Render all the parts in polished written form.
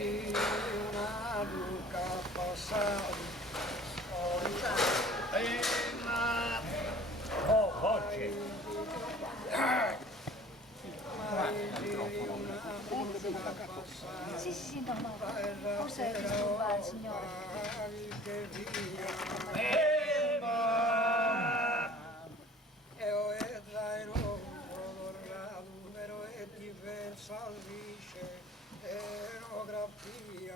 di una luca passata, Voce. Sì, no, no, forse disturba il signore. Io e zaino colorado, però è diversa dice aerografia.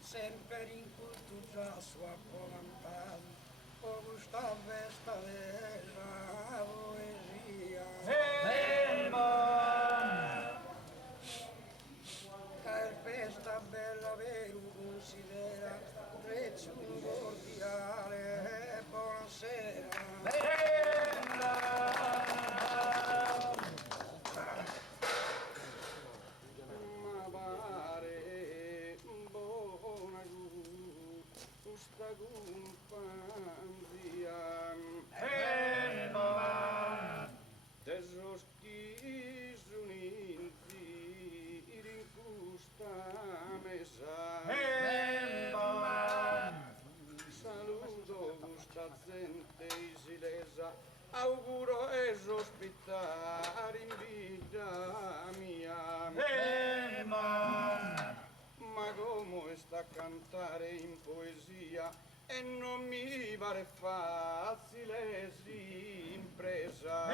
Sempre in cultura sua volontà, o gusta vesta della poesia. La festa bella vero considera prezzo cordiale, buonasera. Ma pare buona questa compagnia. Teso schiso un'inti in questa mesa. Saluto questa gente isilesa, auguro e ospitare in vita mia. Ma come sta a cantare in poesia e non mi pare facile si impresa.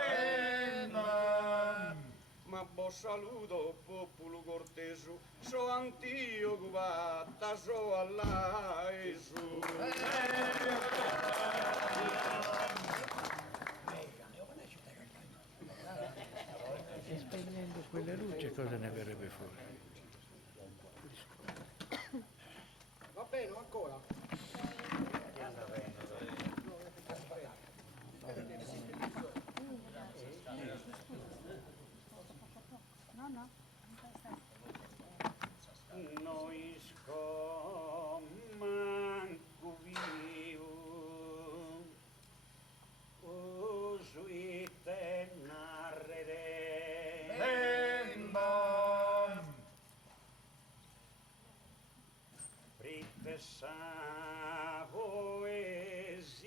Ma bo saluto popolo cortesu, so antio cubata, so alla Gesù. E spegnendo quelle luci cosa ne verrebbe fuori? Va bene, ancora? No. Noi scomanco viu, usuite narrere. Brite sa poesia,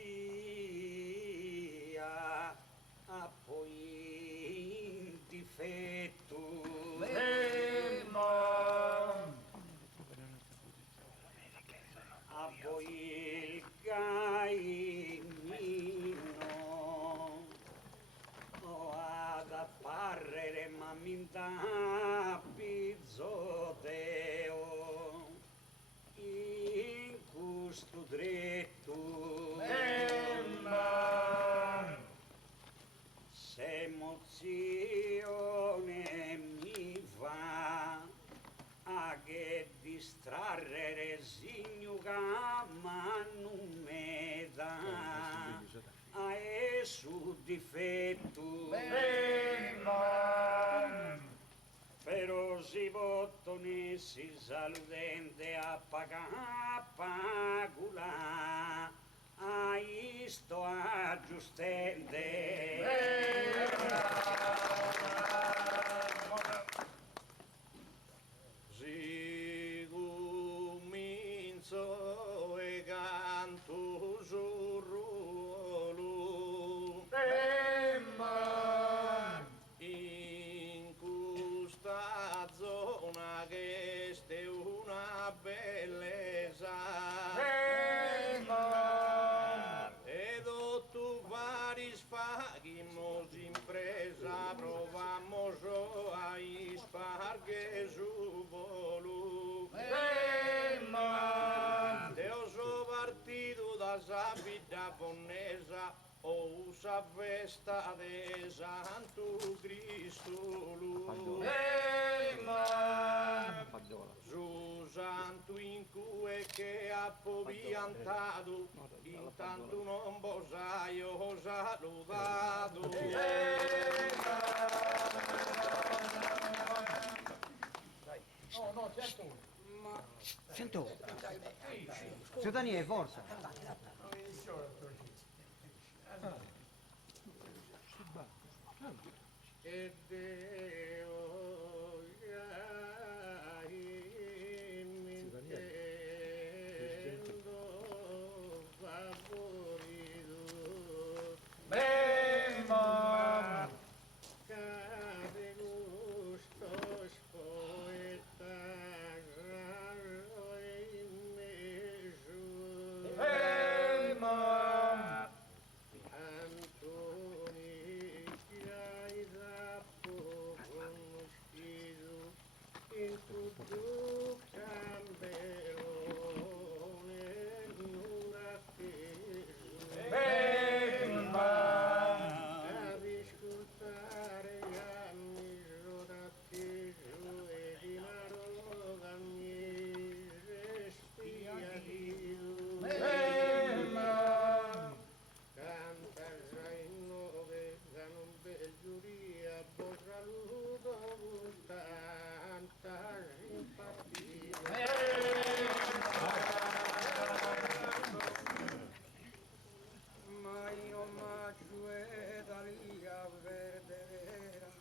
a poi in difetto. A voi il caimino o ad apparrere ma minta pizzoteo in questo dritto se emozione mi va a che distrarre resignuga ma non me dà a su difetto però si bottoni si saludente a pagula a isto aggiustente. Si cominzo e canto sul ruolo in questa zona che è una bellezza ed tu vari sfaghimos impresa provamos a isparghe su volu Deus o partido da sabida bonesa o usa festa de Santo Cristo Su santo in cui che ha poviantato intanto non posai ho salutato No, certo. ma Sento. Sento Daniele, forza. che Deo intendo favorito cade gustos poeta raro in mesura Antoni hai dato conoscido in tutto camperone nulla ad ascoltare anni rodatteso e di maroga mi respiato canta già in nove da non bel giuria borra ludo tanta impartita ma in omaggio e dalia verde vera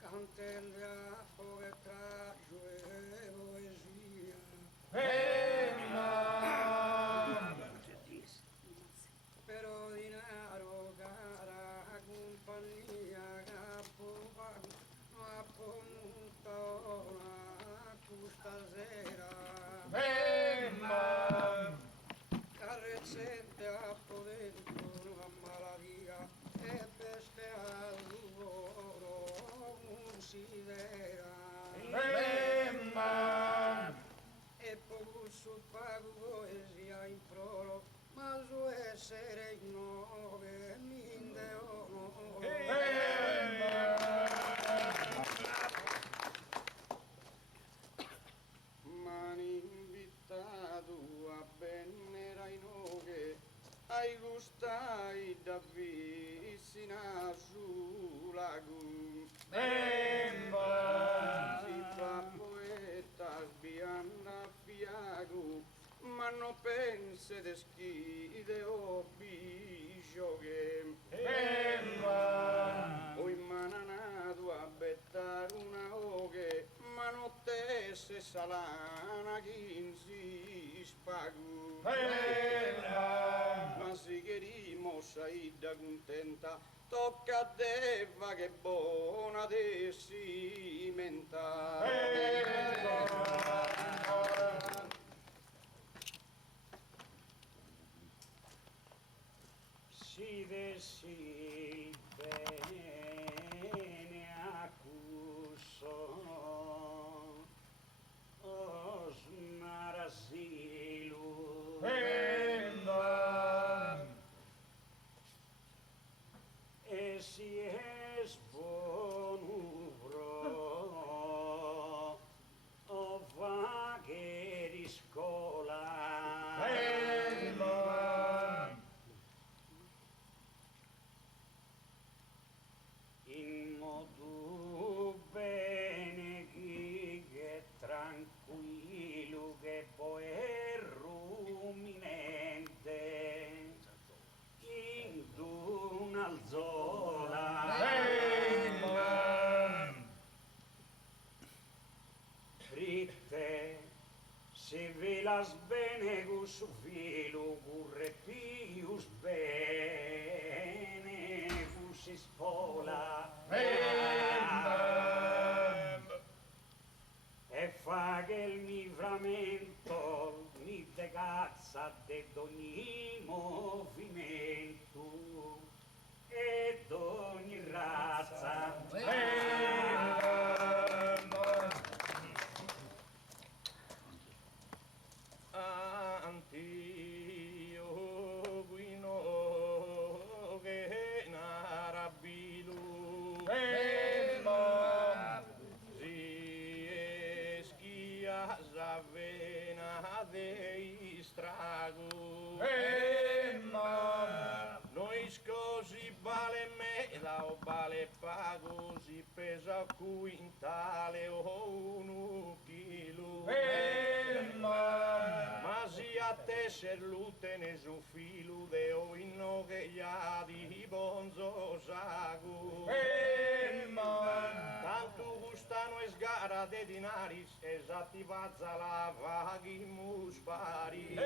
cantende a poetraggio e poesia per ordinaro cara compagnia ma punta questa sera carrezzette a dentro a malavia e peste al lavoro considera e poco sul pago poesia in prolo ma su essere in nove minde mani invitato a bennera in oghe ai gustai da vicina su lago si fa poeta sbianda a fiago ma non pense de schide o biscioghe poi mananato a bettare una oghe ma non tesse salana chi si spago ma si che rimossa idda contenta tocca a Deva che buona de si menta si desi bene accuso osmarasilu e si es bonubro o vaghe di scola in modo bene che tranquillo che poi è ruminente in un'alzola fritte si velas bene gus filo curre pius bene gus spola e fa che il livramento mi decazza d'ogni movimento e d'ogni razza antio guino che narabilu si schia zavena dei strago noi scosi vale mela o vale pago si pesa quintale o un chilo ma si a te serlute ne su filo de o inno che gli ha di bonzo sago casa de dinaris esattivats a la vagimus pari.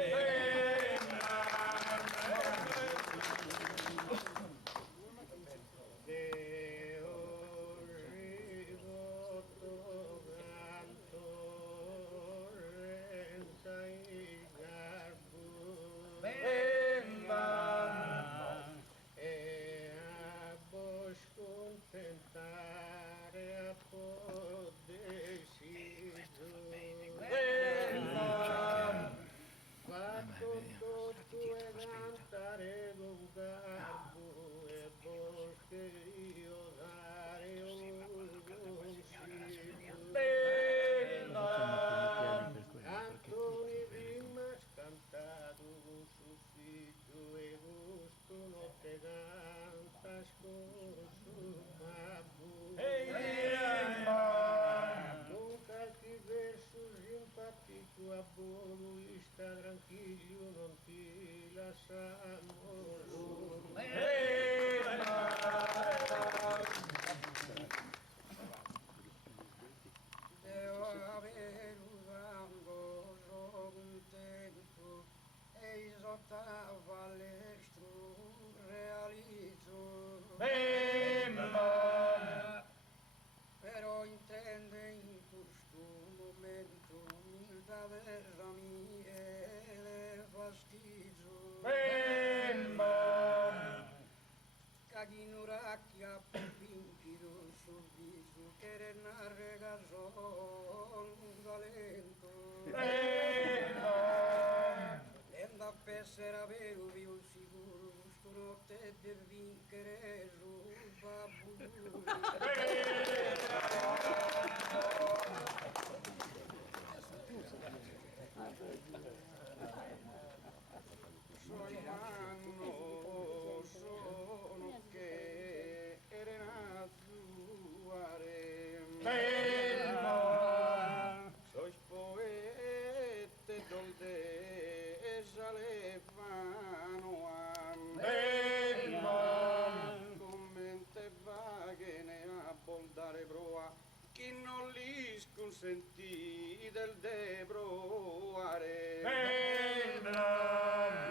Sentì del debroare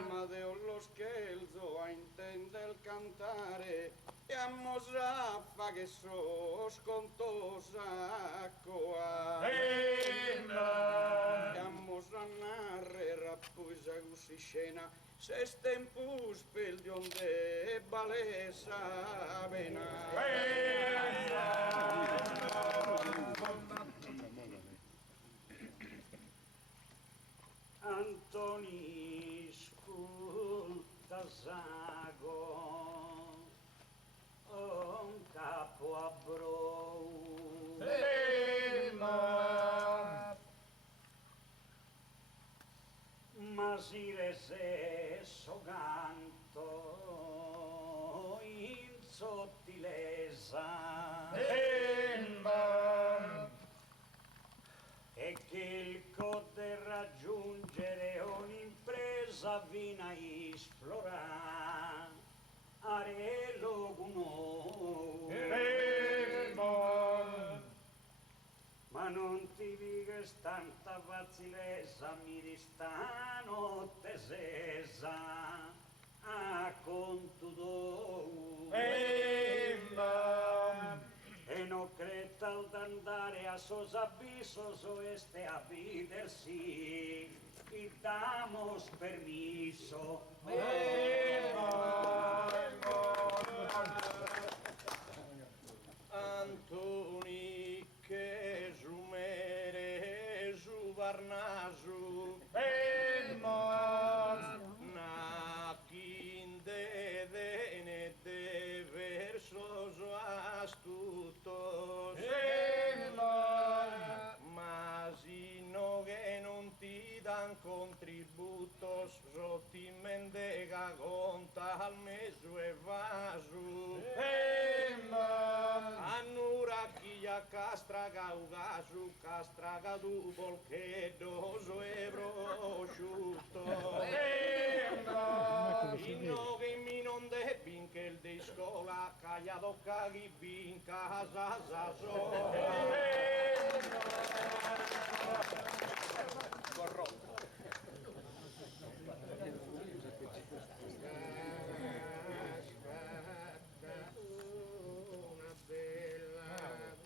ma deo lo scherzo a intende il cantare e a mosraffa che so scontosa coa e a mosrannare rappuisa così scena se stempus pel di onde balesa Antoni Spultasago un capo a brou ma si rese soganto in sottilesa e che il code raggiungere un'impresa vina esplora arelo guno ma non ti digas tanta vacilesa mi ristano tesesa a contudou e no cretal d'andare a sos abisos oeste a vidersi y damos permiso Antoni che jumere juvarnazu na quinde de versos astutos mas no che non ti dan contributos roti mendega gonta al mesu e vasu annura chia castraga ugasu castraga du volchedoso e prosciutto no che mi non debin che il disco scuola, cagliato caghi in casa sola. Corrotto. Una bella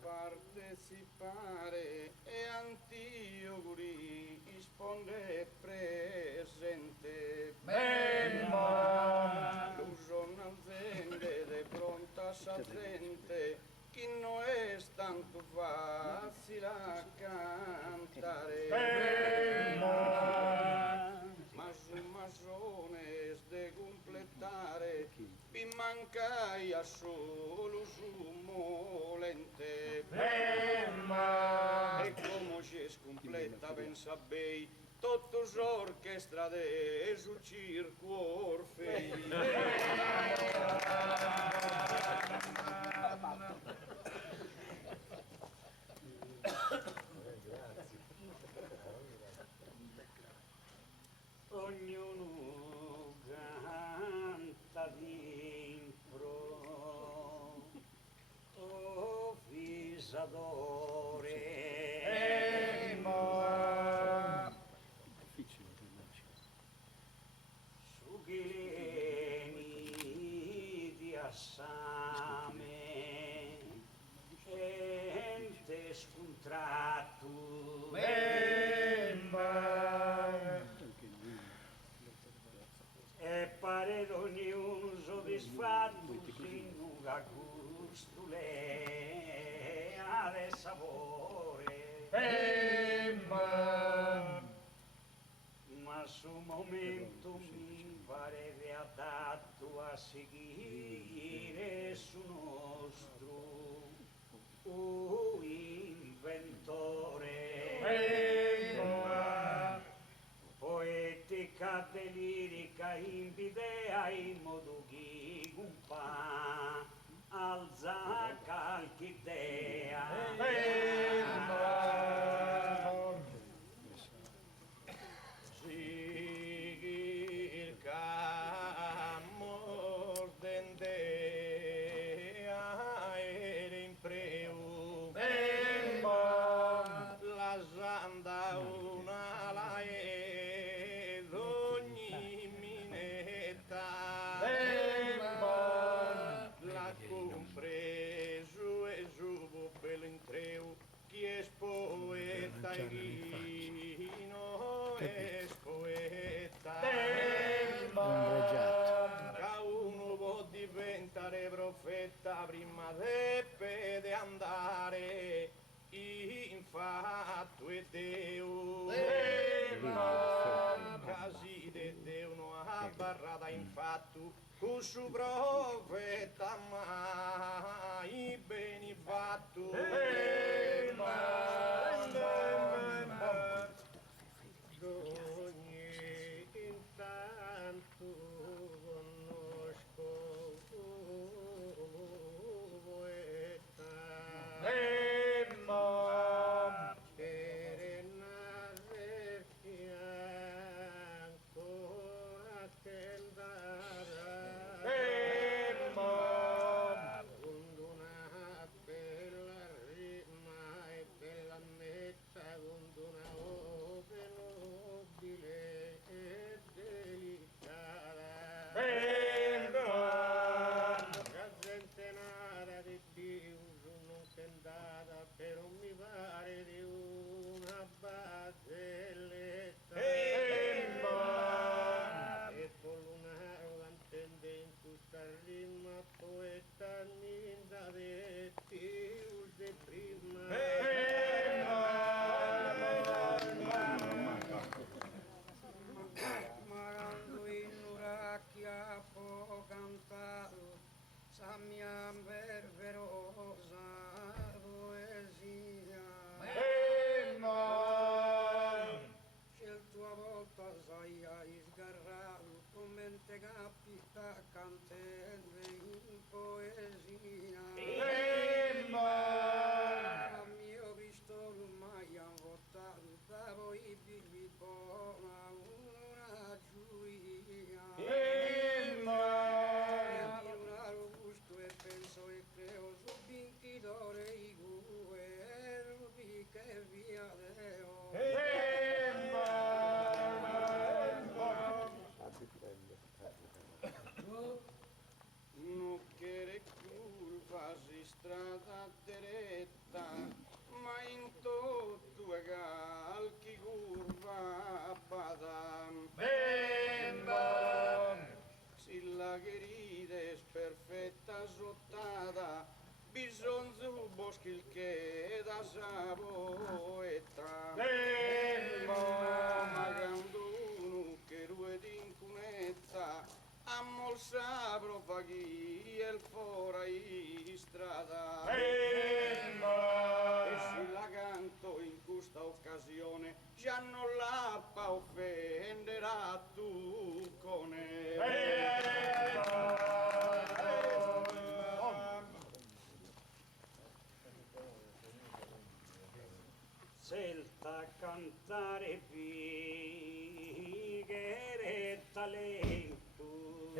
partecipare e antio guri risponde presente l'uso n'aziende de pronta s'azzente chi non è tanto facile a cantare ma su masones de completare vi mancai a solo su molente e come si scompletta pensa bei tutto s'orchestra de sul circo Orfei ognuno canta dentro o fisadore su chileni di assame ente scontratto e pare ognuno soddisfatto sin nuga gusto le ha sapore ma su momento mi pareve adatto a seguire su nostro inventore poetica e lirica in idea in modo che gumpa alza qualche idea circa mordendea ere in preu la sanda una la ed ogni minetta la compreso e subo per l'intreu chi è poeta e chi non è poeta ca uno può diventare profeta prima de andare infatti Deo tu su profeta mai beni fatto ogni intanto conosco poeta serena vecchia ancora che andare con una bella rima e bella netta con una ove nobile e delicata la gente nada di più non che andata però mi pare di una barzelletta e con una cantante in questa rima poeta ninda de più de prima marando in uracchia po cantato sa mia ververosa poesia il tua volta sai hai sgarrato come te capita cantando in poesia a mio Cristo mai han votato da voi vi buona una giuria una robusto e penso e creo su vincitore i guerri che via deo non che curva si strada diretta ma in tutto è calchi curva badam si la querida è perfetta sottata bisogna un bosco il che da sa poeta ma quando uno che rue d'incunetta ammol sapro paghi il fora in strada e se la canto in questa occasione già non la pa offenderà tu con Selta cantare pighere talento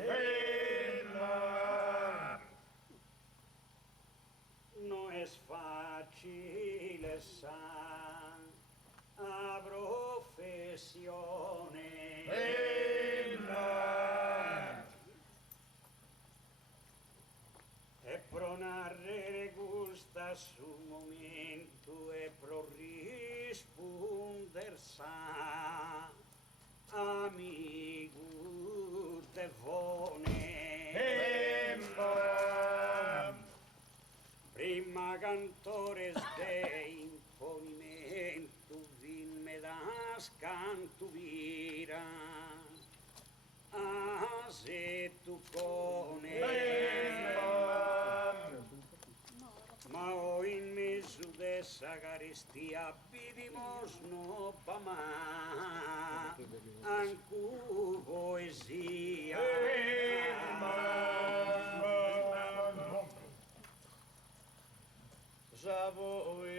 no es facile sa a professione e pro narrere gusta su momento e pro risponder sa amigo devone prima cantores de imponimento vin me das canto vira se tu cone ma ho in mezzo dessa carestia vidimos no pa ma ancu poesia sa poesia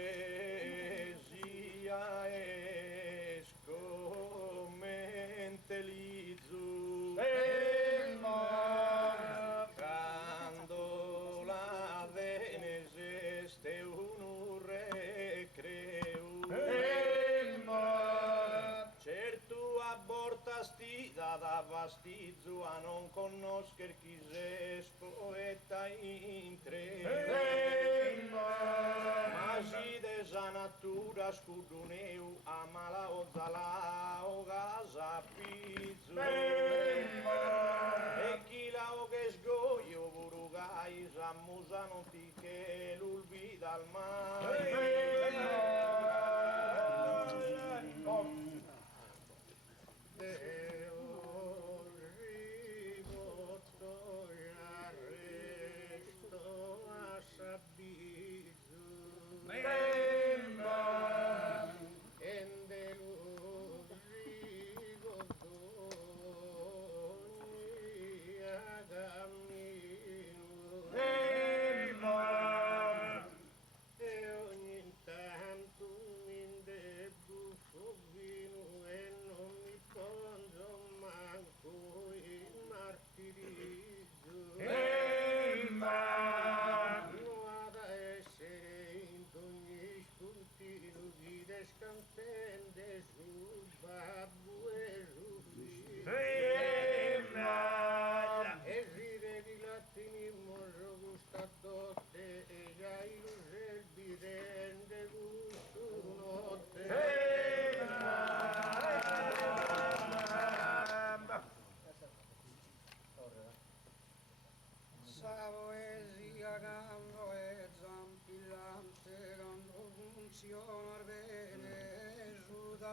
è scommentelizzo quando la Venese ste un recreo certo aborta stida da vastizzo a non conoscer chi ses poeta in tre ma si desa natura scuduneu a mala o zala o gasa pizzo e chi la o che sgoio burugai sammusa non ti che l'ulbi dal mare Deo ribotto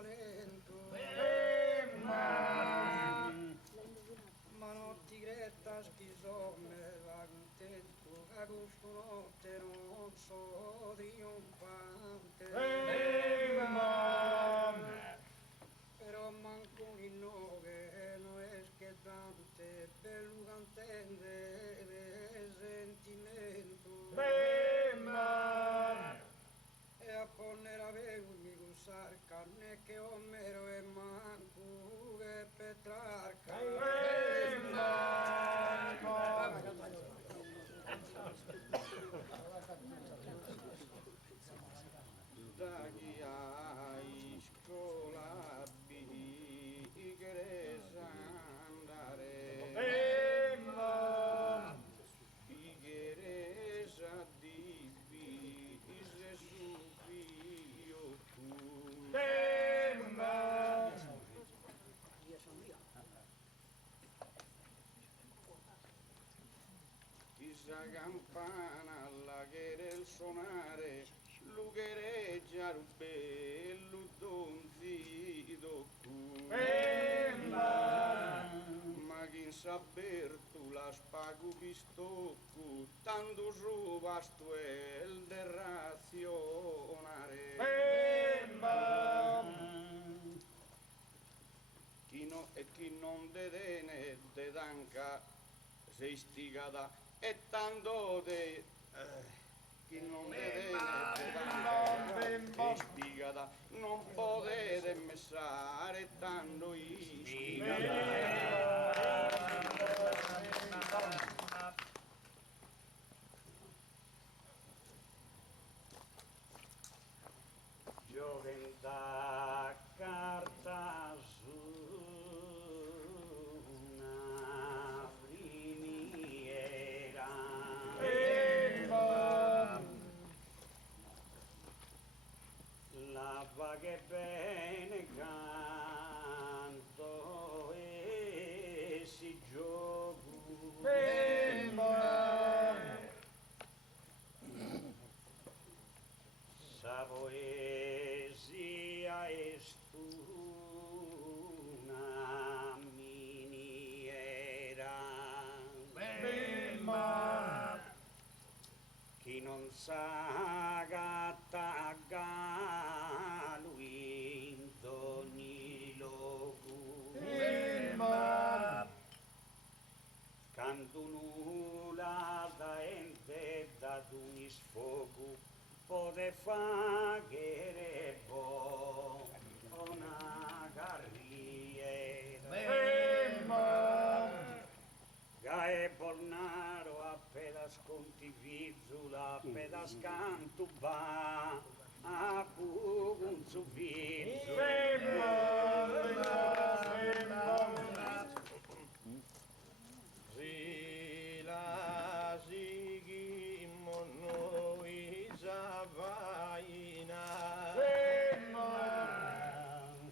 talento. Ma notti gretta schisome va contento, a questo notte non so di un pante. Però manco in nove non è scherzante, bello cantante de sentimento. E a ponere avevo mi gustar carne che Omero e manco che Petrarca. Da chi hai scuola bigheresa andare, bigheresa di bise su figlio tu. Chissà campana alla che era il suonare, lughereggia bello donzito cu. Ma chi saper tu la spago pistoccu, tanto su vasto è il derrazionare. Chi no, e chi non dedene de danca sei stigata e tanto de chi non dedene de danca sei stigata non potete messare tanto istigata. Gioventà carta su una primiera, la va che bene canto e si gioco. Sa poesia è una miniera, chi non sa gatta lui in ogni luogo, canto nulla da ente da un sfogo, pote fare buona carriera. Gae Bolnaro a pedas contivizula, pedas cantuba, a bugun suvizzu. Si la seguimos noi vaina,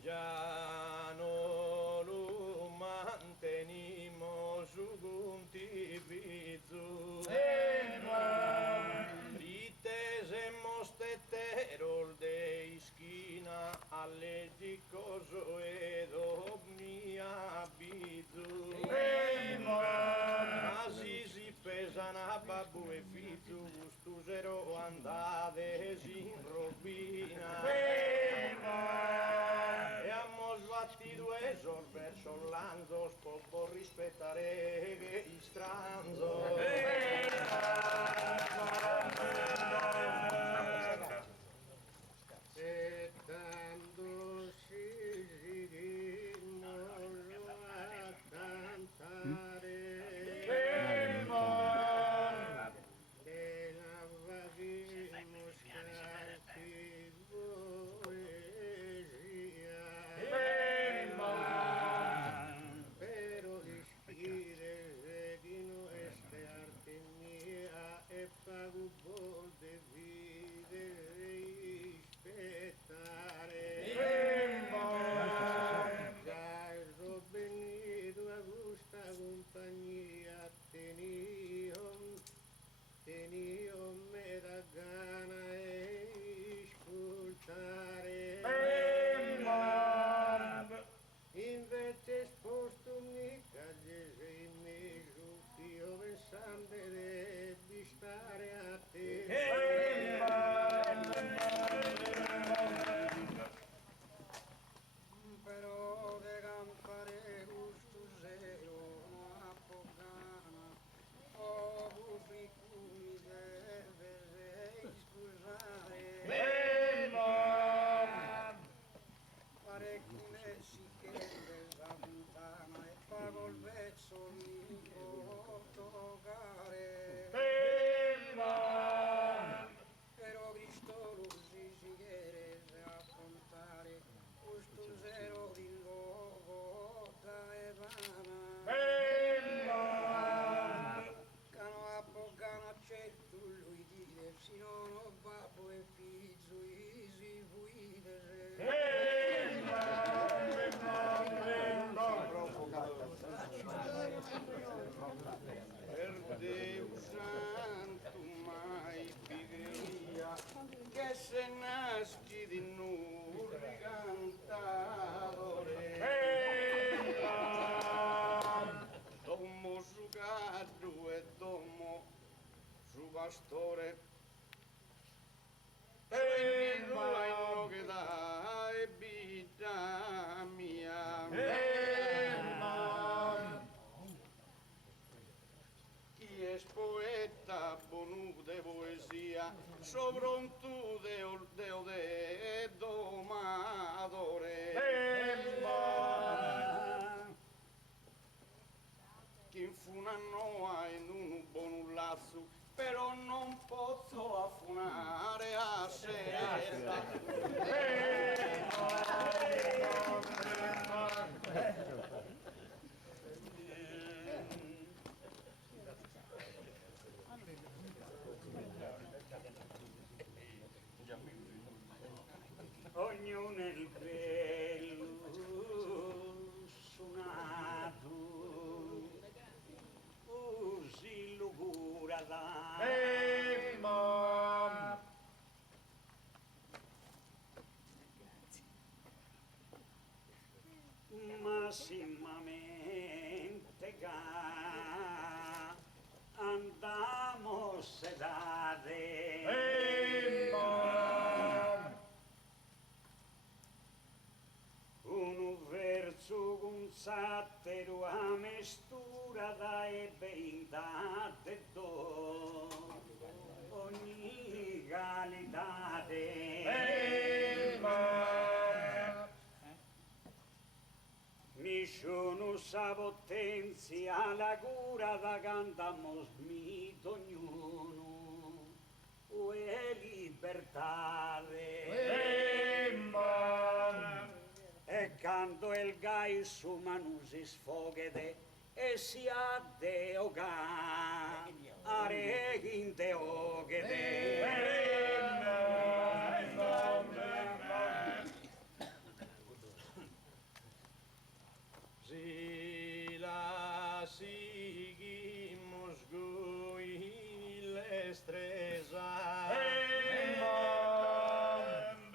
ya no lo mantenimos su contivizzu. Litesemos teterol de esquina alle di coso ed omnia bizzu. Asi si pesana babbu e fizu, gustusero andate in robina. E amo svatti due sorber sollanzo, spopo rispettare che istranzo. E tanto si dimoro a cantare, e la vadimo scarti poesia, però di spire vegino este arte. che si chiede la puttana e pago il vezzo mio toccare. Però Cristo lo si chiede affrontare questo zero di nuovo da Evana. Cano a Bogano accetto lui dire si non ho babbo e figlio si per Dio santo mai pigria che se nasci di nurri cantatore domo su carro e domo su pastore e che dai vita mia chi è poeta bonu de poesia soprontu de domadore chi fu una noa in un buon lazzo però non posso affunare a sera. Ognuno è il bello suonato, così lo cura da. Massimamente ga andiamo sedate. Un verso con sattero a mistura da e bentate do ogni qualitate. Mi sono sapotenzi alla cura da cantamos mito ognuno e libertade. E canto il gai su manu si sfoghede e si adde oga are in te Si la seguimos gui l'estresa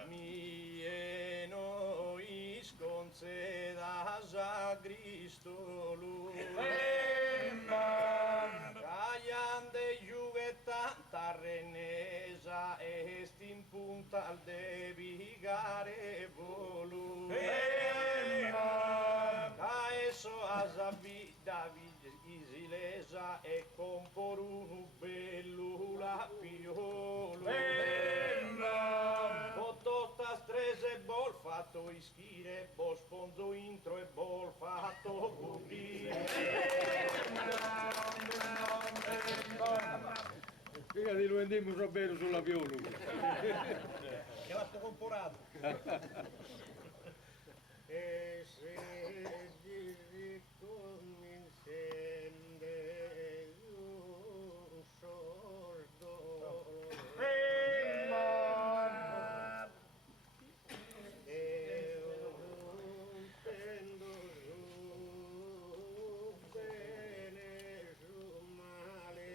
mi eno isconcedas a Cristo lui callan de jugueta tarrenesa esti in punta al de vigare volu Caeso asabi David isilesa e compor un bellula piolo Bottotas trese bol fatto ischire bol sponzo intro e bol fatto pulire Figati lo andiamo bene sulla viola. Che l'ha comporato. e se ricomincende un sordo e rompendo su bene su male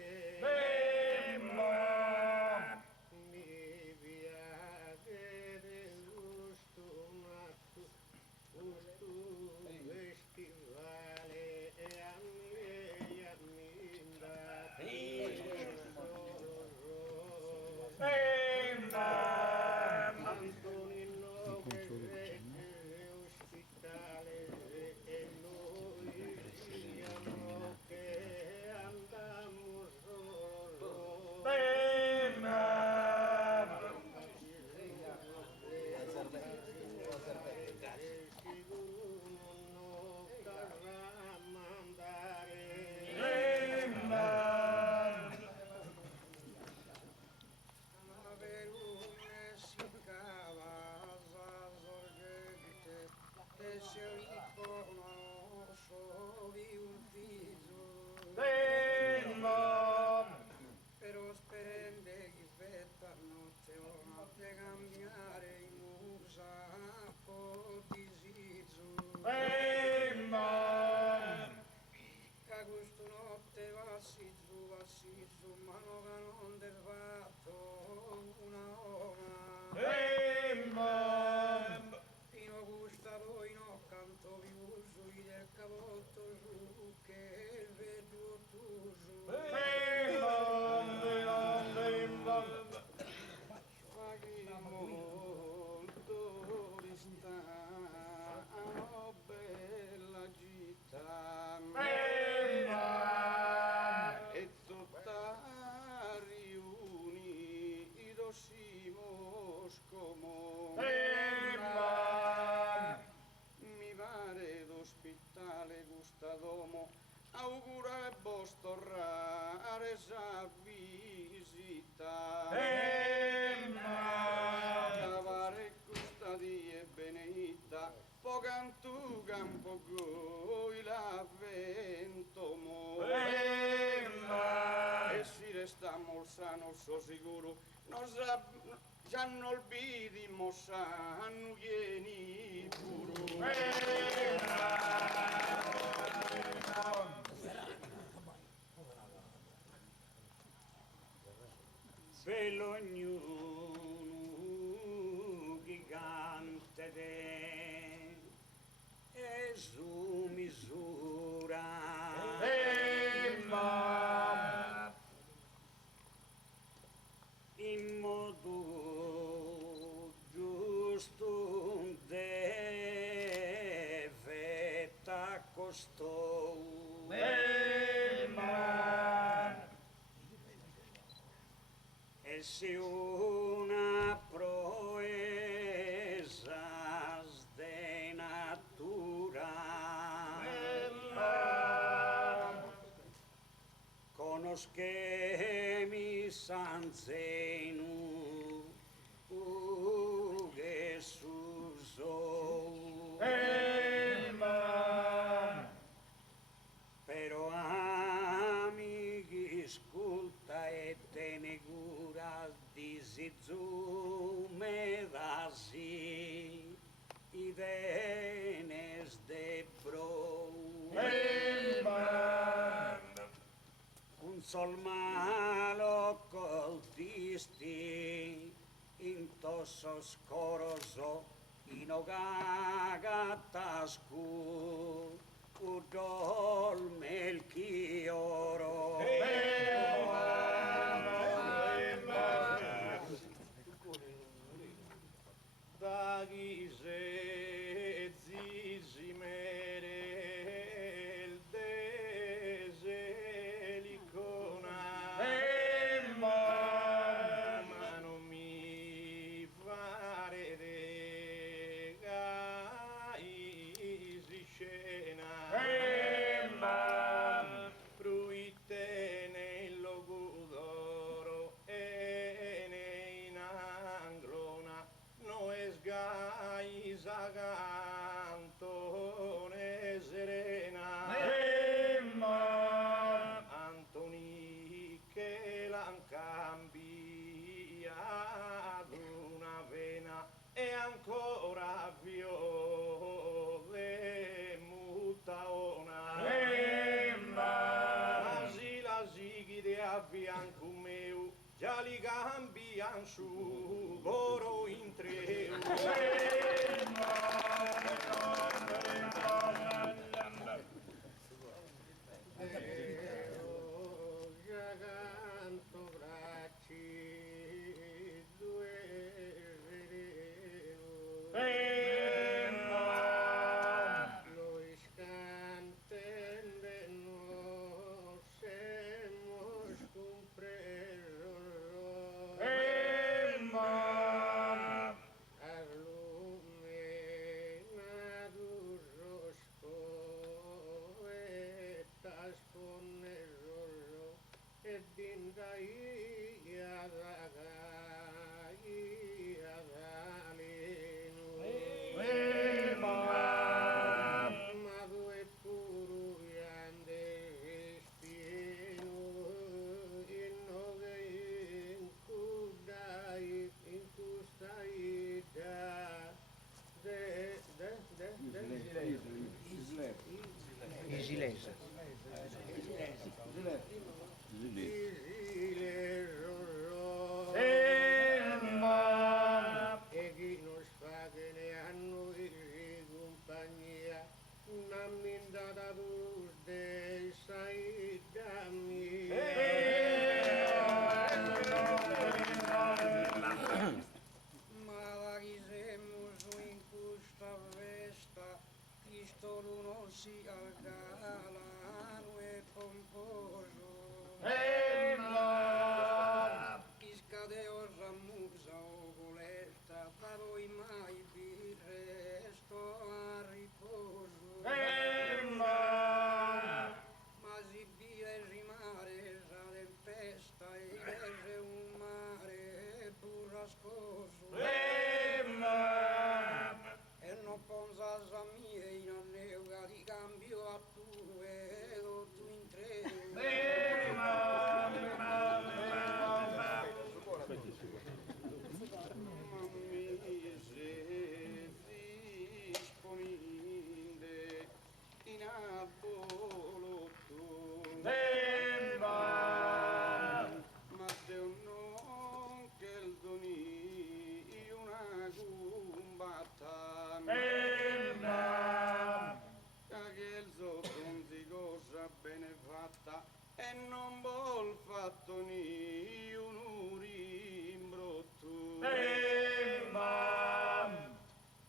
mi piace del gusto e se riconosco un figlio però sperende che fetta notte o notte cambiare in musa po' disizio che questo notte vassi giù ma non te fatto una oma fino gusta poi no canto vivo sui del cavotto su che il vedo tu su ma che molto distano bella città e tutta riunito siamo scomodo mi pare d'ospitale gusta domo augura e vostro rare sa visita cavare gusta di e benedita po cantu campo goi la vento mo e si resta sano so sicuro non sa già non olvidi mo sanno vieni puro Velo ognuno gigante e su misura in modo giusto deve t'accostò e se una proeza de natura conoscemi sanzenu che susou però amici ascolta e te ne cura di me dasi idenes de bro un sol malo coltisti in tosso scoroso in ogagatascu udol melchioro daghi se zisimere il deselicona ma non mi fare de gaisi scena fruite nel logudoro e nei in anglona no es gaisa cantone serena Antoni che l'han cambiato una vena e ancora viove mutaona Asi la sighi de avvianco meu già li cambian su loro in treu già canto bracci due noi scantende nos hemos compreso Silesa. E chi non sa che ne hanno di compagnia, una mindata tutte sai da ma va chi siamo su in questa festa, Cristo non si algalano e pomposo. Iscade o ramusa o coletta, da voi mai vi resto a riposo. Ma si vide rimare sa tempesta e rese un mare burrascoso. E non pensas a mia in anneuga di cambio a tu e tu in tre. E non vol fatto ni un rimbrotto,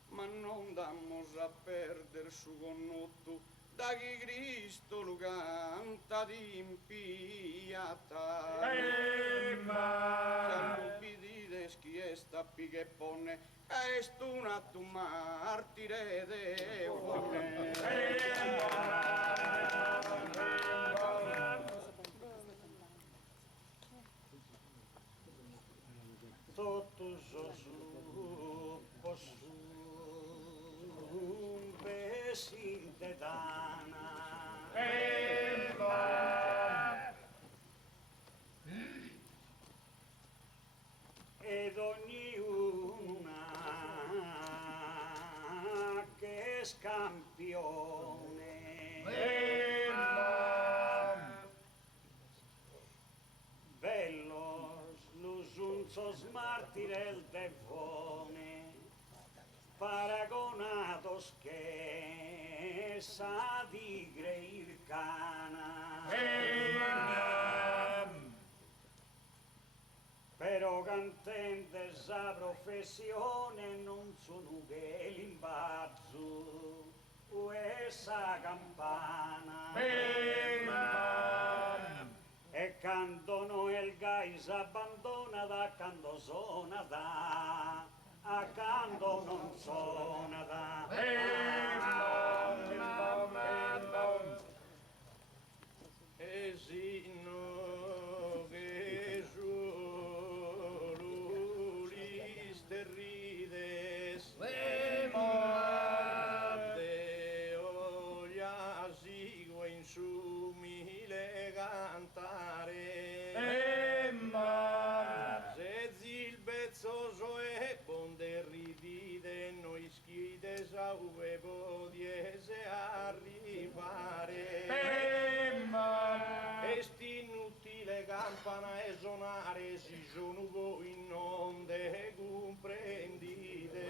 ma non dammo a perdere su connotto da chi Cristo lo canta di impiata. S'all'ubbidite schiesta pi che ponne, est un atto martire de Sotto Gesù posso un pesinte dana ed ognuna che scampione bello slusunzo smartire il devone paragonatos che sa digre il cana però cantente sa professione non sono che l'imbazzo o essa campana e canto il gais abbandona da canto suona da a canto non suona da E sino che solo liste rides Deo ya sigo in su mille cantare se zil bezzoso e bonde ridide noi schide sauve podiese arrivare Esti inutile campana e sonare si sono voi non de comprendite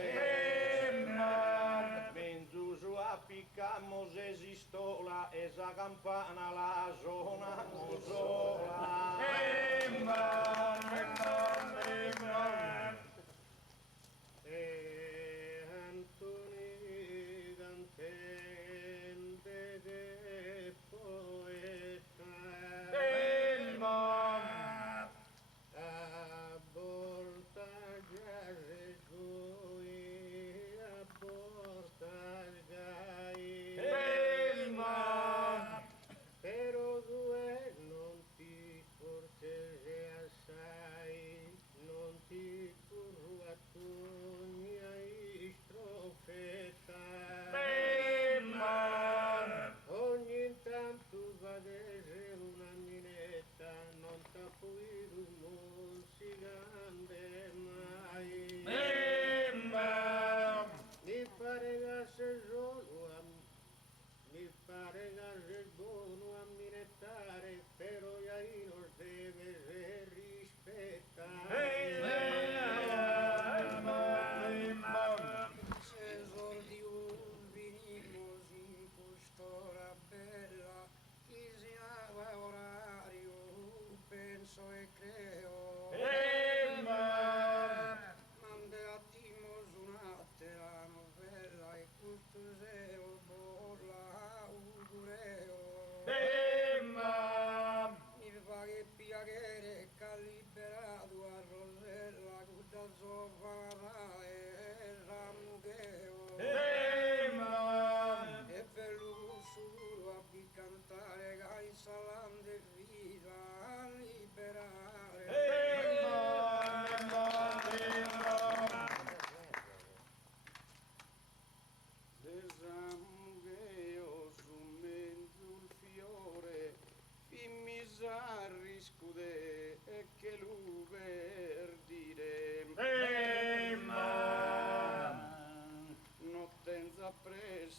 mentre su appiccamo se esistola esa campana la sonamo sola e Antoni cantente che poeta a porta già se coi a porta gai però due non ti forse assai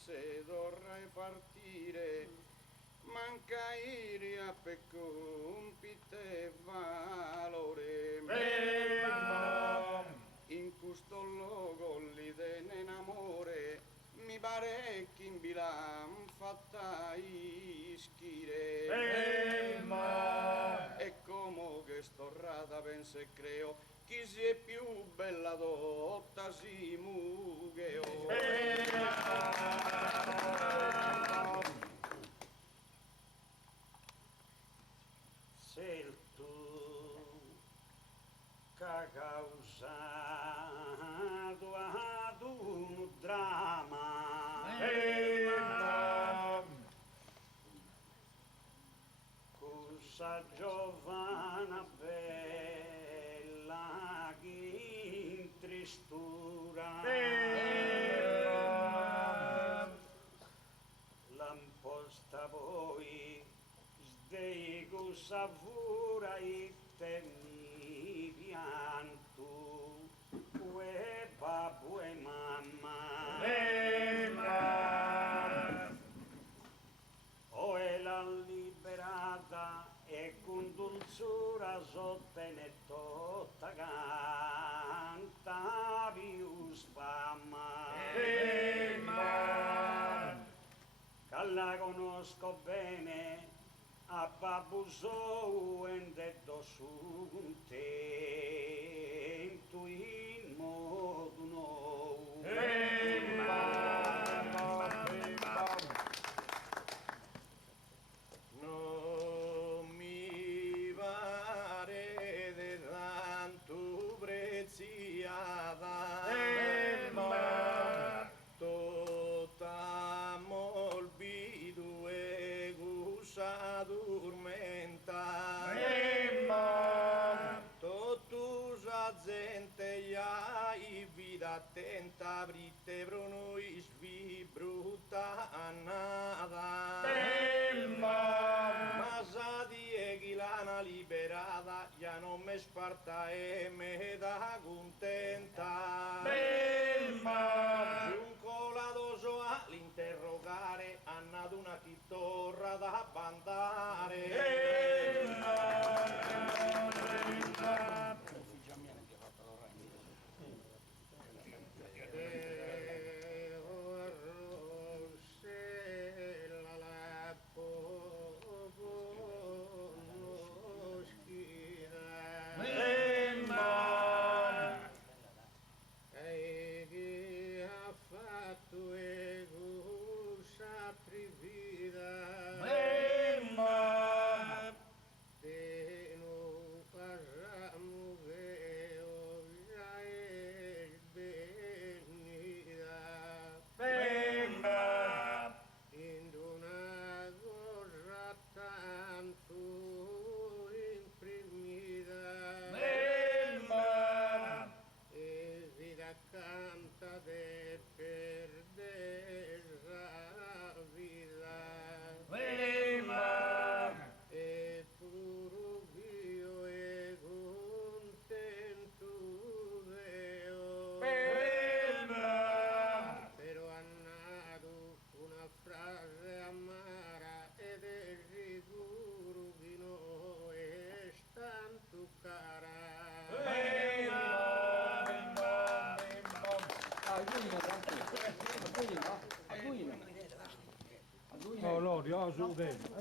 se dovrei partire, manca iria per compite valore. In questo luogo lì in amore, mi pare che in bilan fatta ischire. E come che sto rata penso e creo, chi si è più bella dotta si mugheo. Se tu che ha causato ad un dramma cosa giovana bella che in tristura l'imposta poi sdeigo savura e tenni pianto e babbo e mamma o è la liberata e con dulzura sottene tutta canta più spamma che la conosco bene a babbo sou e detto su un tempo in modo nuovo. Non mi pare di tanto preziata, tutta morbido e gusa dormenta, tutto sa gente ya i vita attenta, britte pro noi svibrutta annata. Ma sa di chi l'ana liberata, ya non me sparta e me da contenta. Giunco la doso all'interrogare, hanno una chitorra da bandare. Oh, l'odio, su dentro.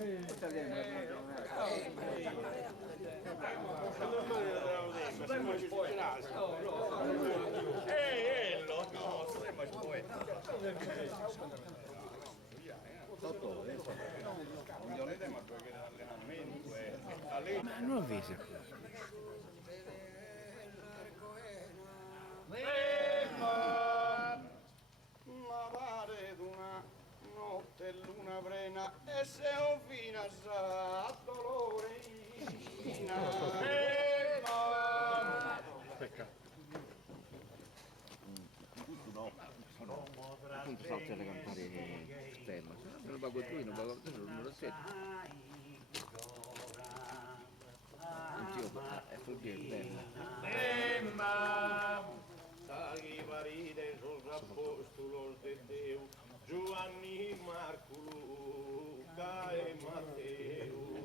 Ma non visi. Ma pare d'una notte luna vrena e se ho fino a dolore Non so se le cantare stemma, non va con lui, non va con lui, non lo sento. È sul bene. Saghi paride sul rappostulo del Deo, giù Giovanni, Marco, Luca e Matteo.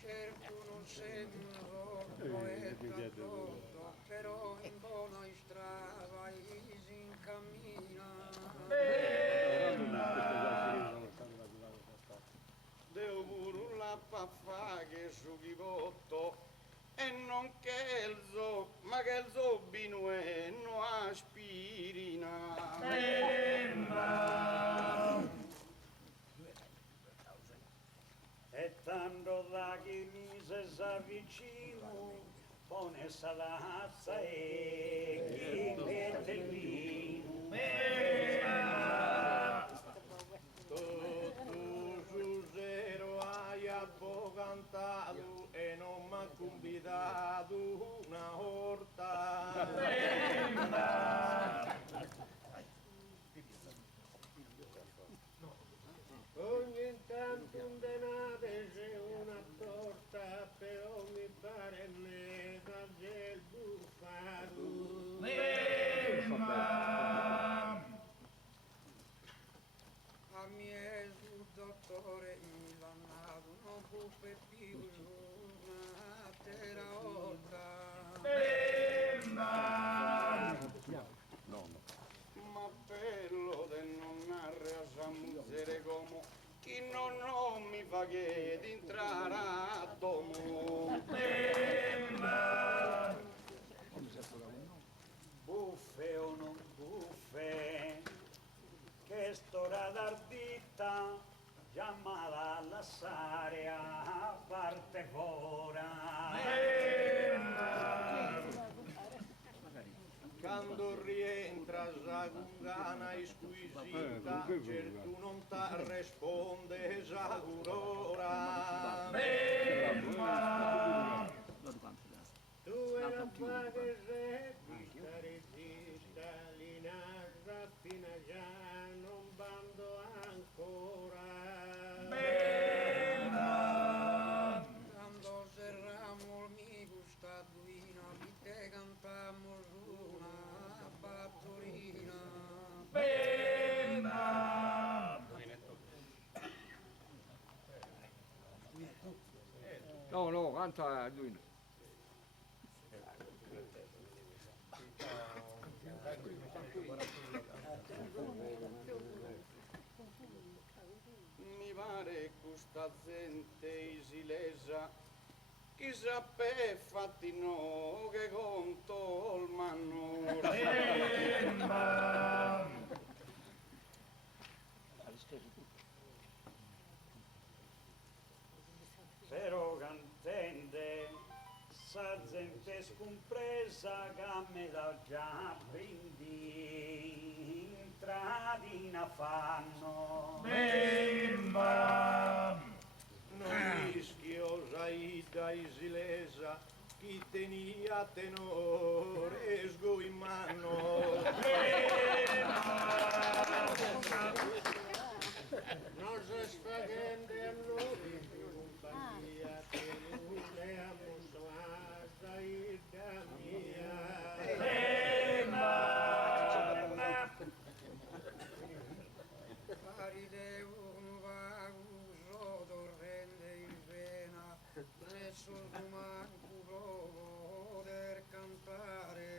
Certo non sembro poeta tutto, però in buona strada si incammina. Devo pure la paffa che su chivotto e non che il zo, ma che il zobbino è no aspirina. E tanto da che mi se s'avvicino, pone salazza e chi mette il vino. Tutto su zero hai abbocantato e non m'ha convidato una orta. Ogni tanto un denare c'è una torta, però mi pare nera del buffato. A mie sul dottore mi vannato, non puppe più una terra Ma bello del non arre a samuzzere come chi non mi fa che entrare a domo. Buffe o non buffe, che stora d'ardita, chiamala a lasciare a parte fora. Quando rientra la cugana squisita, certo non ta risponde esaurora. Tu e la fa che sei, questa resista, l'inasra fino a già non bando ancora. Quando serramo mi gusta duina, vi te cantamos una battorina. No, no, canta lui. Mi pare questa gente isilesa, chissà per fatti no che conto il manno. Però cantende, sa gente scompresa che me da già quindi intradina fanno. Non rischiosa ida isilesa, chi tenia tenore sgo in mano. Non si sfagende a noi più compagnia, che le amo suasa ida mia. Pari de un vago torrente in vena, nessun manco provo poter cantare.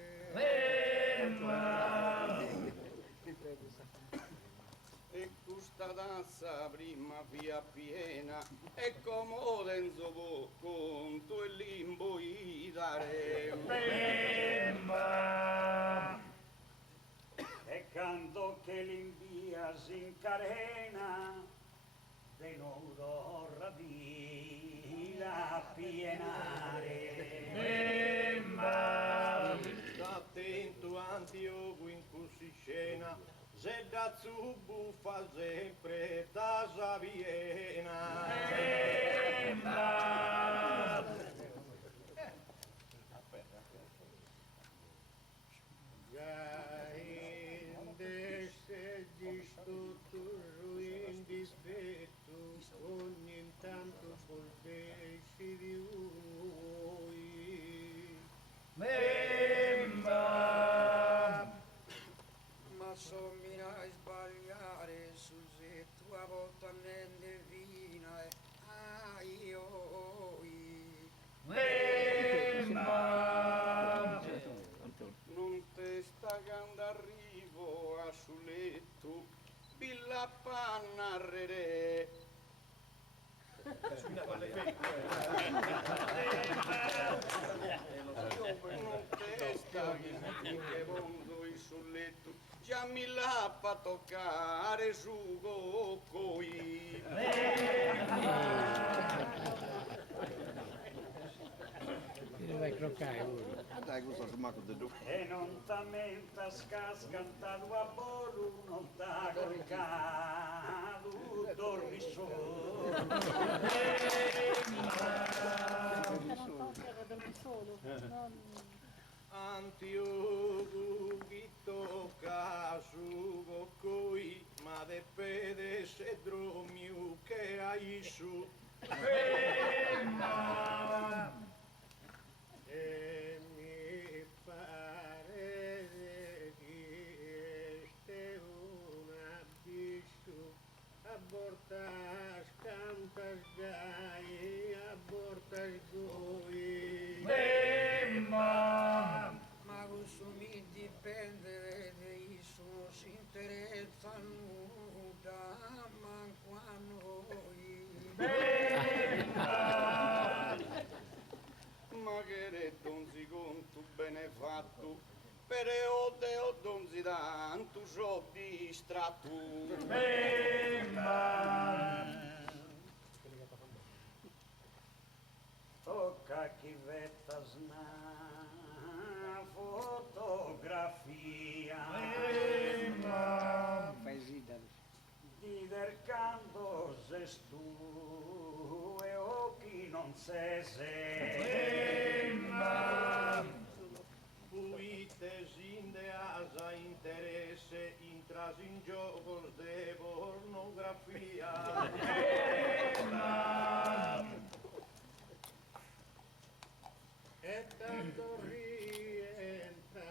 E questa tazza prima via piena e comoda in zobo conto e l'imboidare. E canto che l'invia si incarena, de un'odorra di la pienare. Sta attento Antioco in così scena, se da su buffa sempre da Saviena. In dispetto ogni tanto colpesci di voi ma sommina a sbagliare sul setto a volta nende vina e io non te sta quando arrivo a sul letto billa panna re non testa che mondo il sul letto già mi l'ha fa toccare su coi Ti vai a croccare uno. Dai, questo smacco di tu. E non t'ammenta scascantato a bolu, non t'ha colcato, dormi solo. Solo. Antioco chi tocca su coi ma de pede se dromio che hai su e mi pare che este una bisu abortas cantas gai abortas goi ma questo mi dipende da isso si interessa nuda manco a noi ma che re donzi con tu benefatto per ode o donzi tanto so distratto Tocca chi vetta sna fotografia di del canto se stu e occhi non se Puite sinde asa interesse intras in giocos de pornografia e tanto rientrato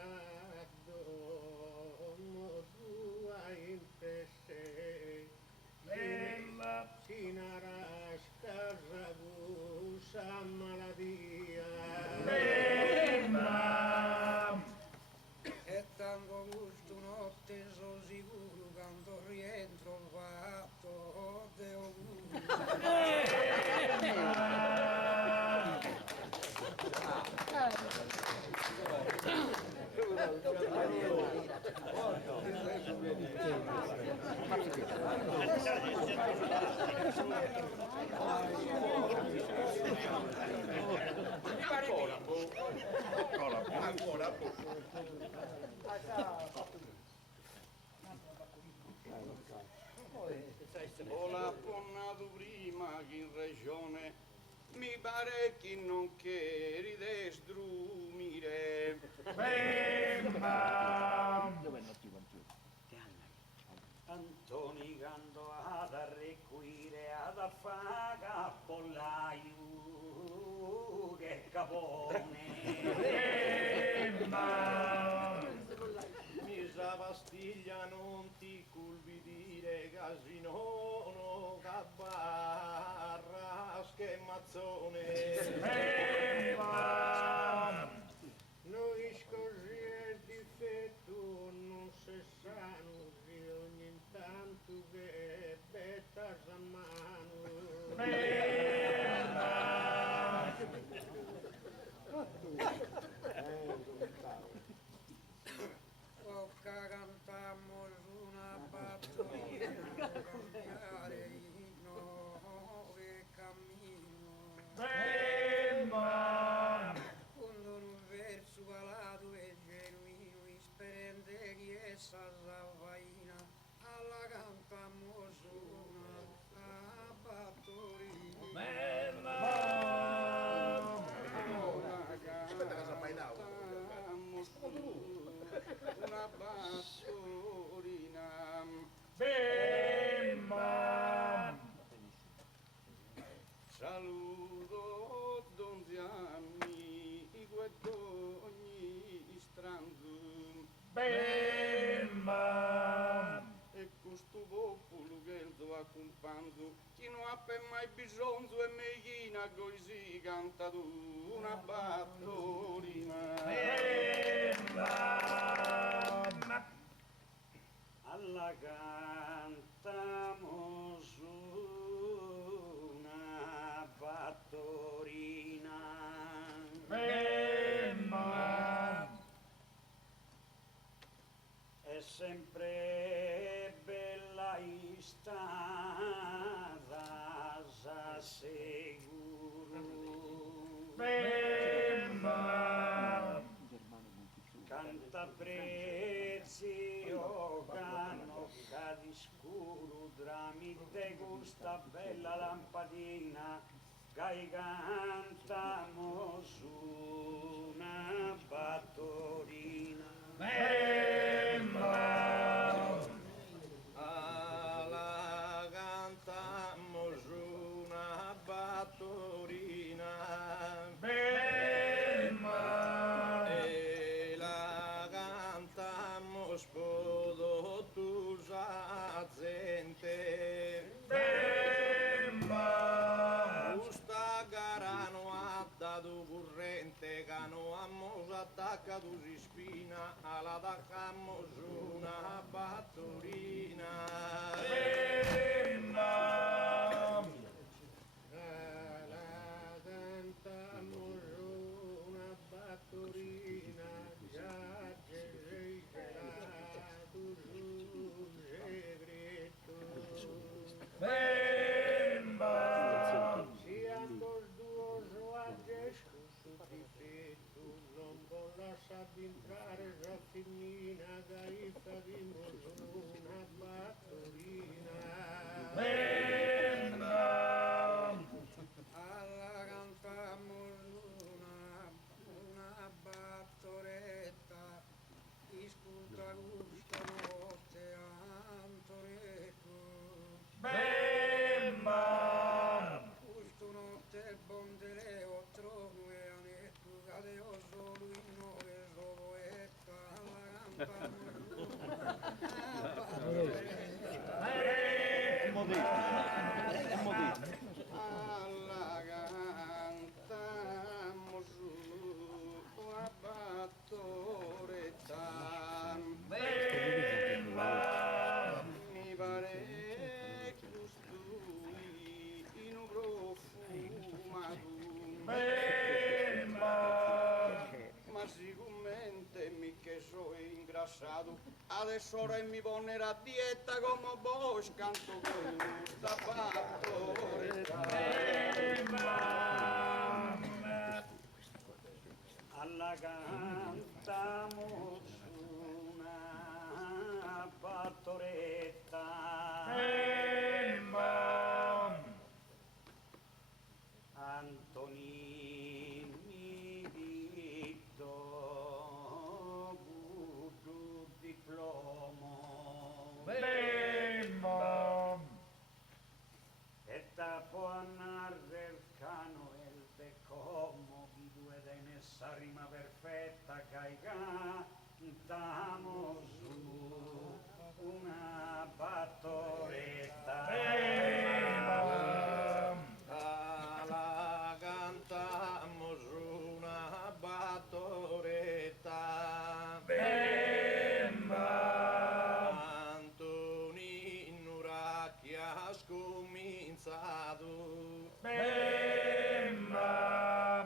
mo tua in te sei sinara scarragusa maladia e tanto gusto notte so sicuro quando rientro fatto de Ho la ponnato prima che in regione mi pare che non chiedi destrumire. Antoni gando ad arricquire ad affaga pollaio che capone. Mi sa pastiglia non ti culbidire casinono cabarra che mazzone. Noi scorsi il difetto non se sanno ogni tanto che betta a mano. Tocca cantammo una battuta cambiare il nuovo cammino. Quando un verso valato e genuino isperende che essa s'avvaina Bemba! E questo popolo che lo accompagno, chi non ha per mai bisogno e meglina così canta tu una battorina. Bemba! Alla cantamos una battorina. Bemba! È sempre bella istada, s'assicuro. Bemba! Canta prezio, cano di scuro, tramite questa bella lampadina, che cantamos una battorina. Bemba! Alla cantamos una battorina. Bemba! E la cantamos por tusa gente. Bemba! Questa gara non ha dato corrente, che non amos attaccato si spina, alla attaccamos una battorina. Bemba! La cantamos una battorina, già che tu un segreto. Bemba! Siamo due adesso su difetto, non può lasciare entrare la femmina che facciamo una battorina. Bemba! Alla cantamos una battoretta, ascolta questa notte Antoretto. Bemba! Questa notte il bondeleo trono e anetto, cadeo solo in nove poeta, alla cantamos una battoretta. Alla cantamos una battoretta. Bemba! Mi pare costui in un profumato. Bemba! Ma sicuramente mica sono ingrassato, adesso ora mi ponerà a dieta come Bosch, canto questa battoretta. Alla cantamos una battoretta. Bemba! Antonini dito budu diplomo. Bemba! E tapo anar del cano el de como vi due de nessa rima perfetta che cantamos una battoretta. La cantamos una battoretta. Antonino Racchia ha scominciato.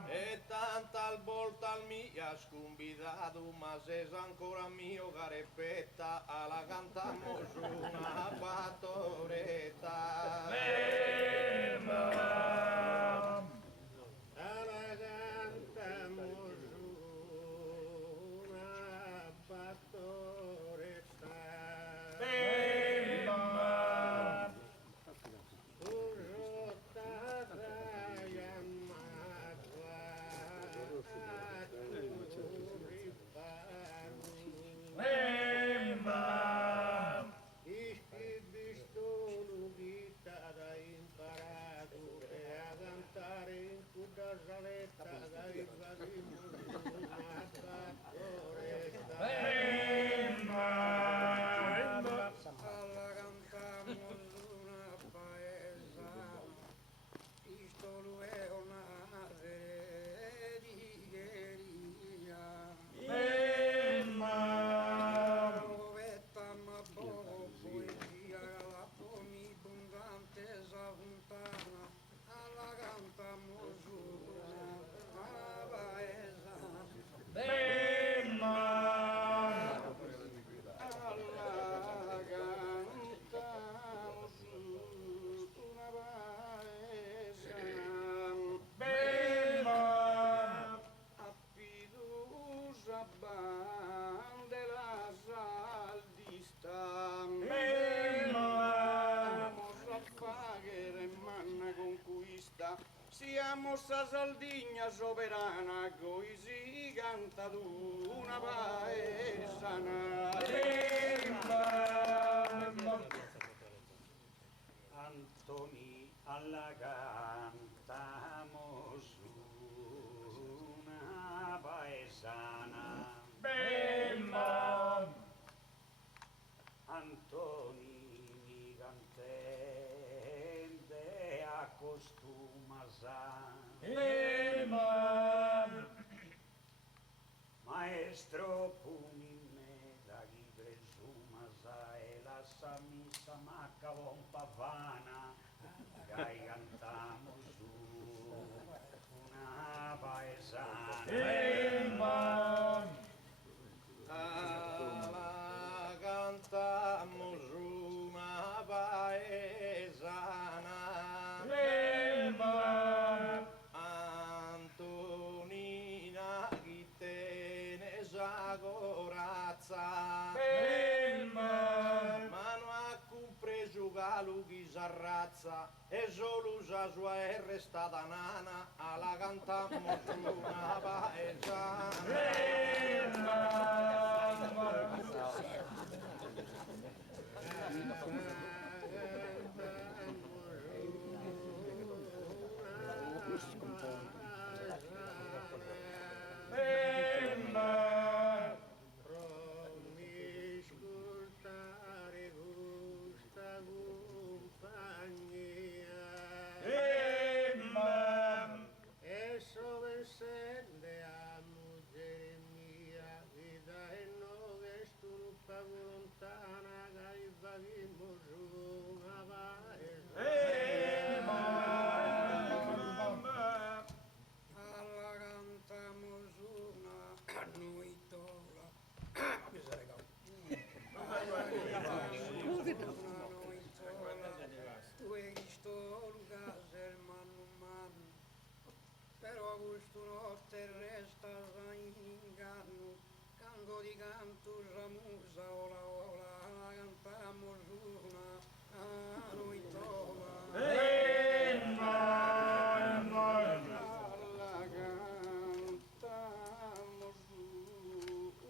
E tanta volta al mia scombitato, ma se ancora mio carepetta, alla cantamos una battoretta. Alla cantamos una battoretta. Bemba! Siamo sta Sardegna soberana, coi si canta una paesana. Antoni alla cantamos una paesana. Bemba! Antoni mi cantende acostumas a Bemba! Maestro punime da chi presumas a e la samisa macca von pavana gai cantamos una paesana. Bemba! La cantamos una paesana. Bemba! Antonina chi te ne sa corazza. Bemba! Ma non ha compreso calu chi s'arrazza e solo sa sua è restata nana. Alla cantamos una paesana. Bemba! Prommi ascoltare questa compagnia Bemba! e sovessende a moglie mia vita e no che stupa lontana che vagimo su una paesana. Alla cantamos una noitola. Tu hai visto Lucas hermano man, però questo notte resta in inganno, cango di canto ramusa ola ola, la cantamos una noitola. Alla cantamos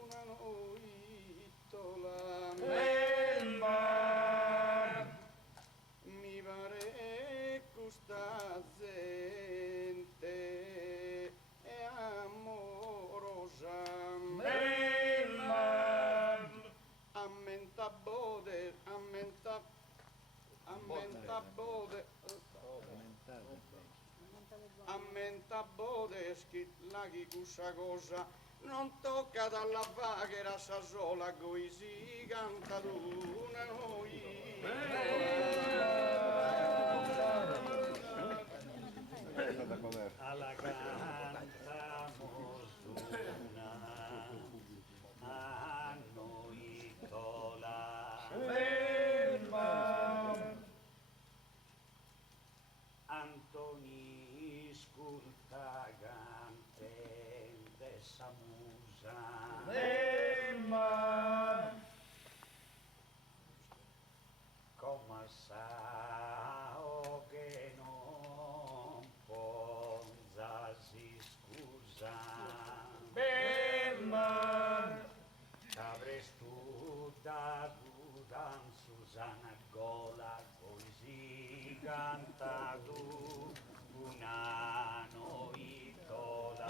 una noittola. Mi pare questa gente è amorosa. Ammenta bode, ammenta bode. Ammenta bode, schilla chi questa cosa non tocca dalla vaghera sa sola, coi si canta una noi. alla cantamos una noitola. Antoni sculta cantende sa musa. Come sa che non ponza si scusa. Avresti dato dan Susana Gola così cantato una noitola.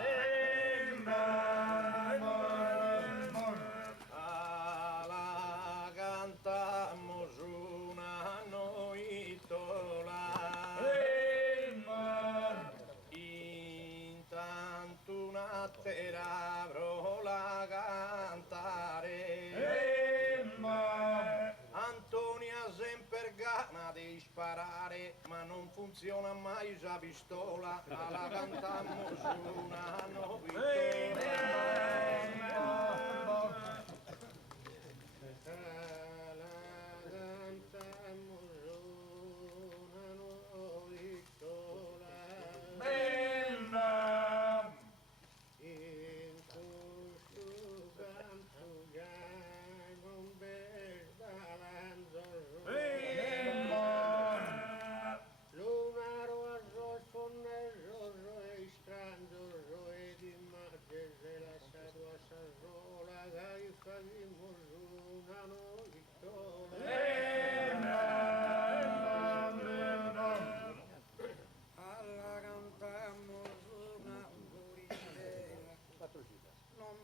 Alla cantamos una noitola. Intanto una terra avrò la cantare. Antonia sempre gana di sparare, ma non funziona mai la pistola. Alla cantamos una noitola.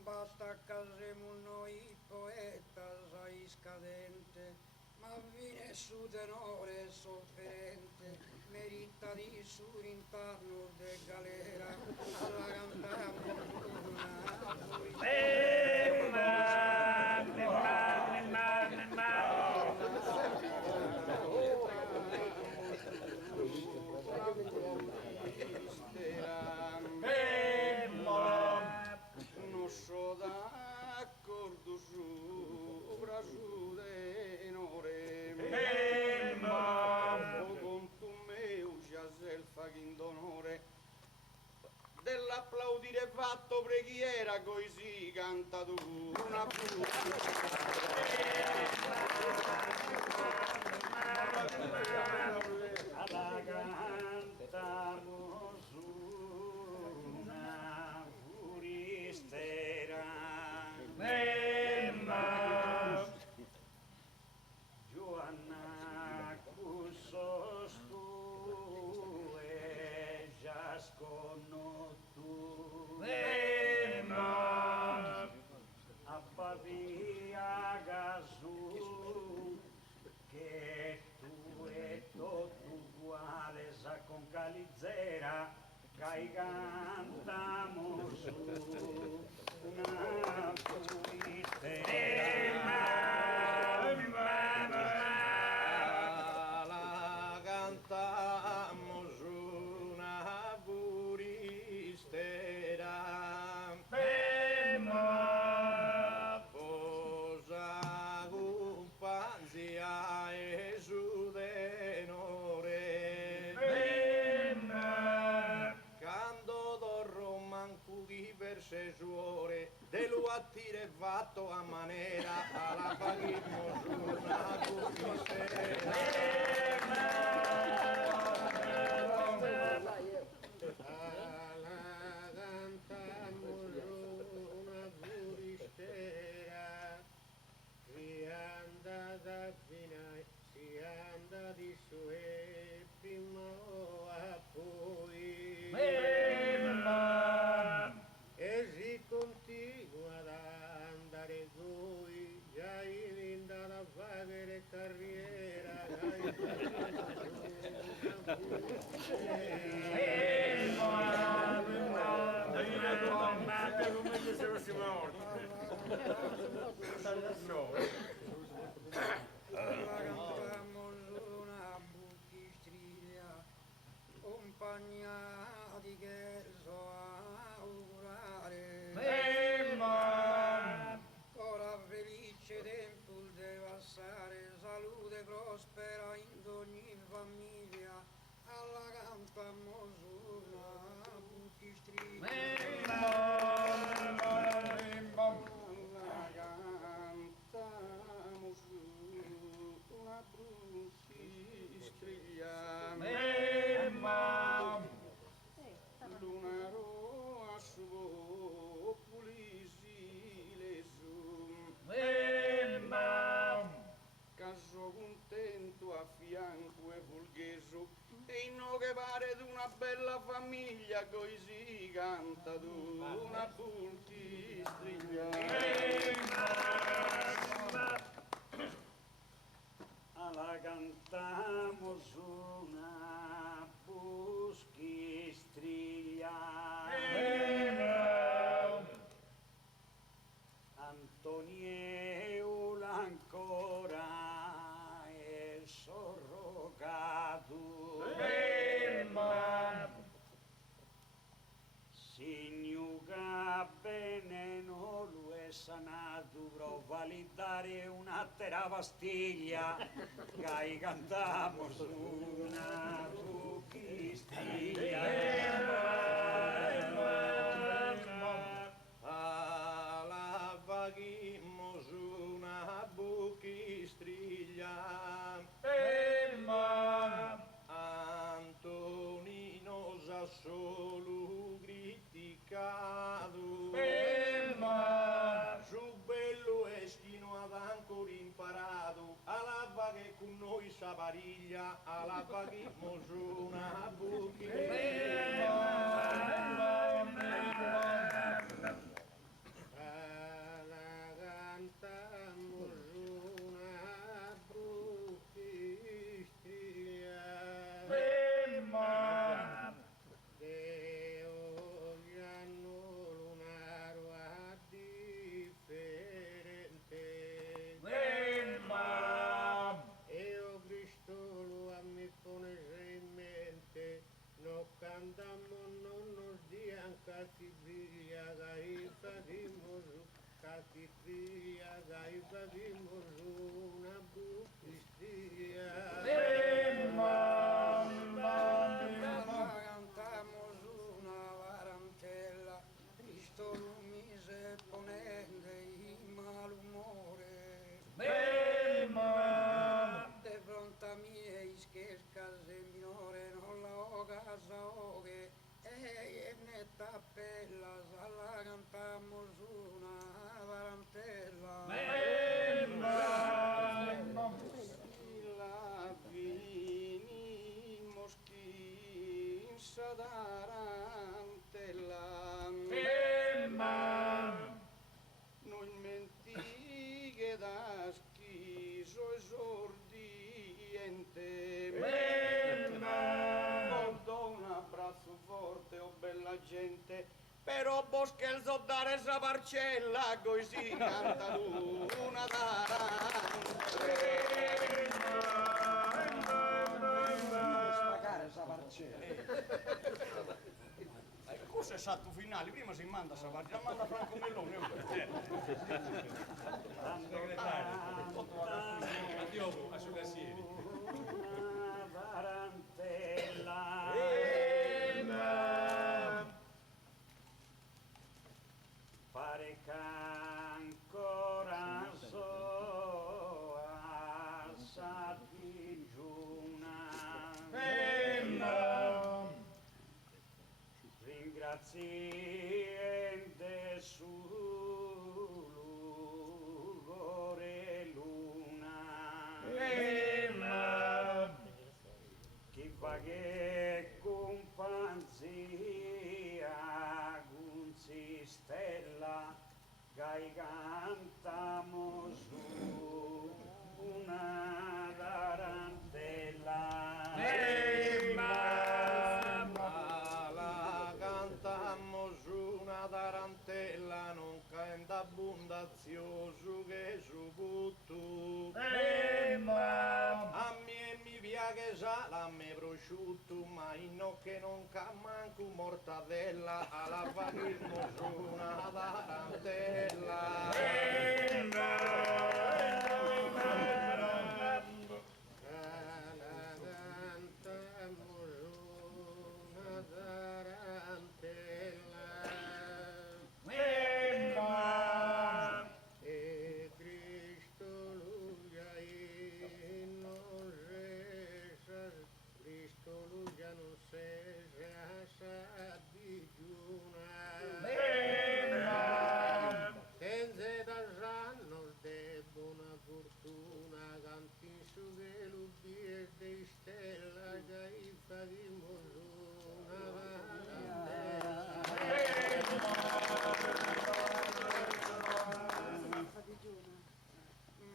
basta casemo noi poetas ai scadente, ma viene su tenore sofferente, merita di surintarno de galera, alla cantamo non so d'accordo sopra su denore o con tu meu già selfa in d'onore dell'applaudire fatto preghiera così canta tu una alla cantamos una furistera Joanna cusos tu e giascono tu a Pavia Gazu che tu e tutto uguales a con calizera cai cantamos una furistera la cantamos una furistera posa companzia e su denore cando dorro manco chi per se suore de lo attire fatto a manera alla paghimmo su una furistera si anda di su e prima a poi e si continua ad andare noi già in da fare carriera cantamos una buchistriglia compagnia di che so augurare ora felice tempo deve passare salute prospera in ogni famiglia alla cantamos una buchistriglia Lunaro a suo pulisile su caso contento a fianco e volgheso e no che pare d'una bella famiglia così canta tu una pulchistriglia alla cantamos una buschistriglia Antonieu ancora è sorrogato signuga bene non lo è sanato però validare una teravastiglia che cantamos una buchistiglia alla paghimos una buchistriglia Antonino sa solo criticato su bello eschino ad ancora imparato alla che con noi sa pariglia alla paghimos una buchistriglia Catibria, gaifa di mosu, catibria, gaifa di mosu, una bufistia. Cantamos una varantella, Cristo lumise ponende il malumore. De fronte a miei schercase minore, non la casa oghe, e ne tappella, alla cantamos una varantella. La vini moschin sadarantella. Non mentighe da schiso esordiente. Do un abbraccio forte, oh bella gente, però boschelzo dare sa parcella, così canta l'una Spagare sta parcella. Cosa è stato finale? Prima si manda sa parcella, manda Franco Mellone. Addio, asciugassieri. Pare che ancora so sa digiuna. Ringraziente su lugore luna. Chi fa che companzia gunzi stella, gai cantamo su una tarantella. la cantammo su una tarantella, non canta abbondazioso che su buttu. A me mi piace sale, a me prosciutto, ma no che non ca manco mortadella, alla fanismo su una tarantella. E Cristo luya y no reza, Cristo luya no se reza digiuna. Tenze da annos de buona fortuna, cantin su che l'ubbies de stella, gaifa di mosuna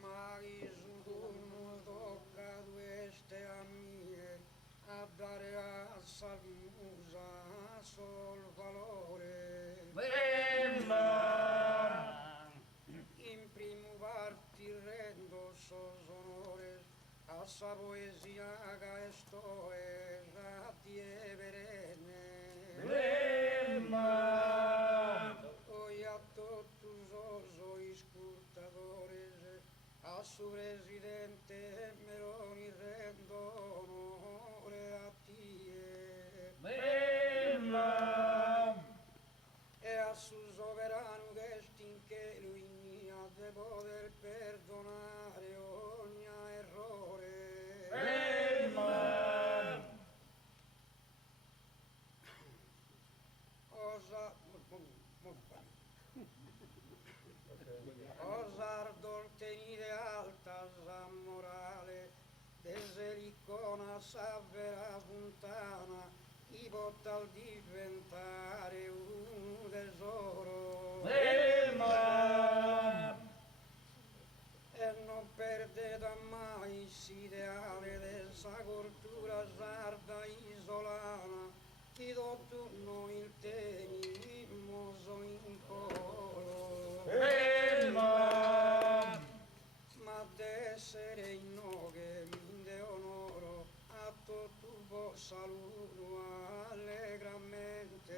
ma su turno tocca queste a mie, a dare a salmusa sol valore. In primo parti rendo sos onores a sa poesia che esto è radie perenne. Hoy a todos os escutadores, a su presidente Meloni rendo onore a ti. E a su soverano che stinche lui ha de poter perdonare ogni errore. Osa osar tenere alta sa morale, desde l'icona sa vera puntana, i potal diventare un tesoro. E non perdete mai s'ideale dessa cultura sarda isolana, chi tutto il tenimoso in colo. Ma d'essere in noghe minde onoro, a tutto saluto allegramente.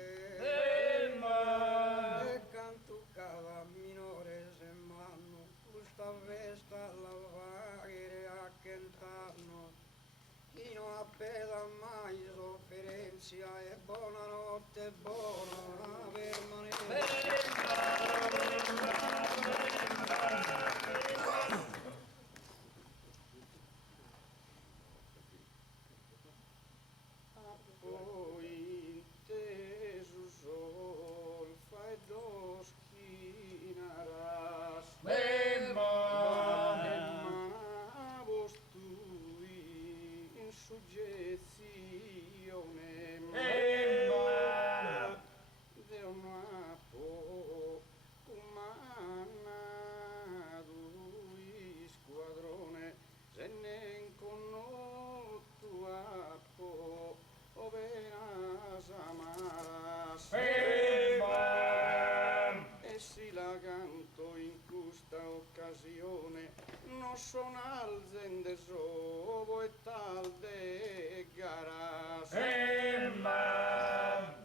de sovo e tal de garas.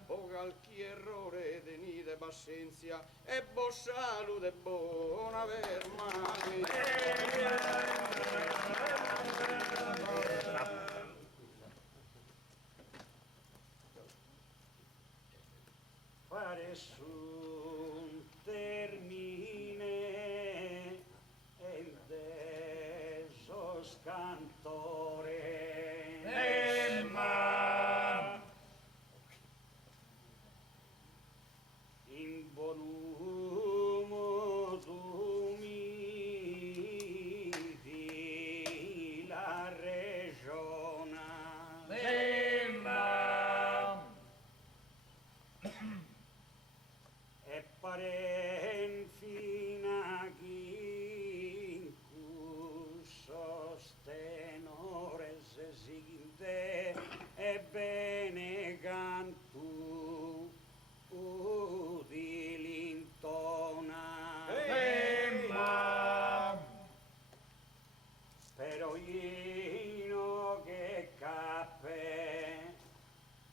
O qualche errore de nide pazienza e bo salute buona aver mai. Fare su termine e deso scantore in volumo tu mi di la regione e paren fina chi sostenore se sinte e bene cantu di lintona però io che cappe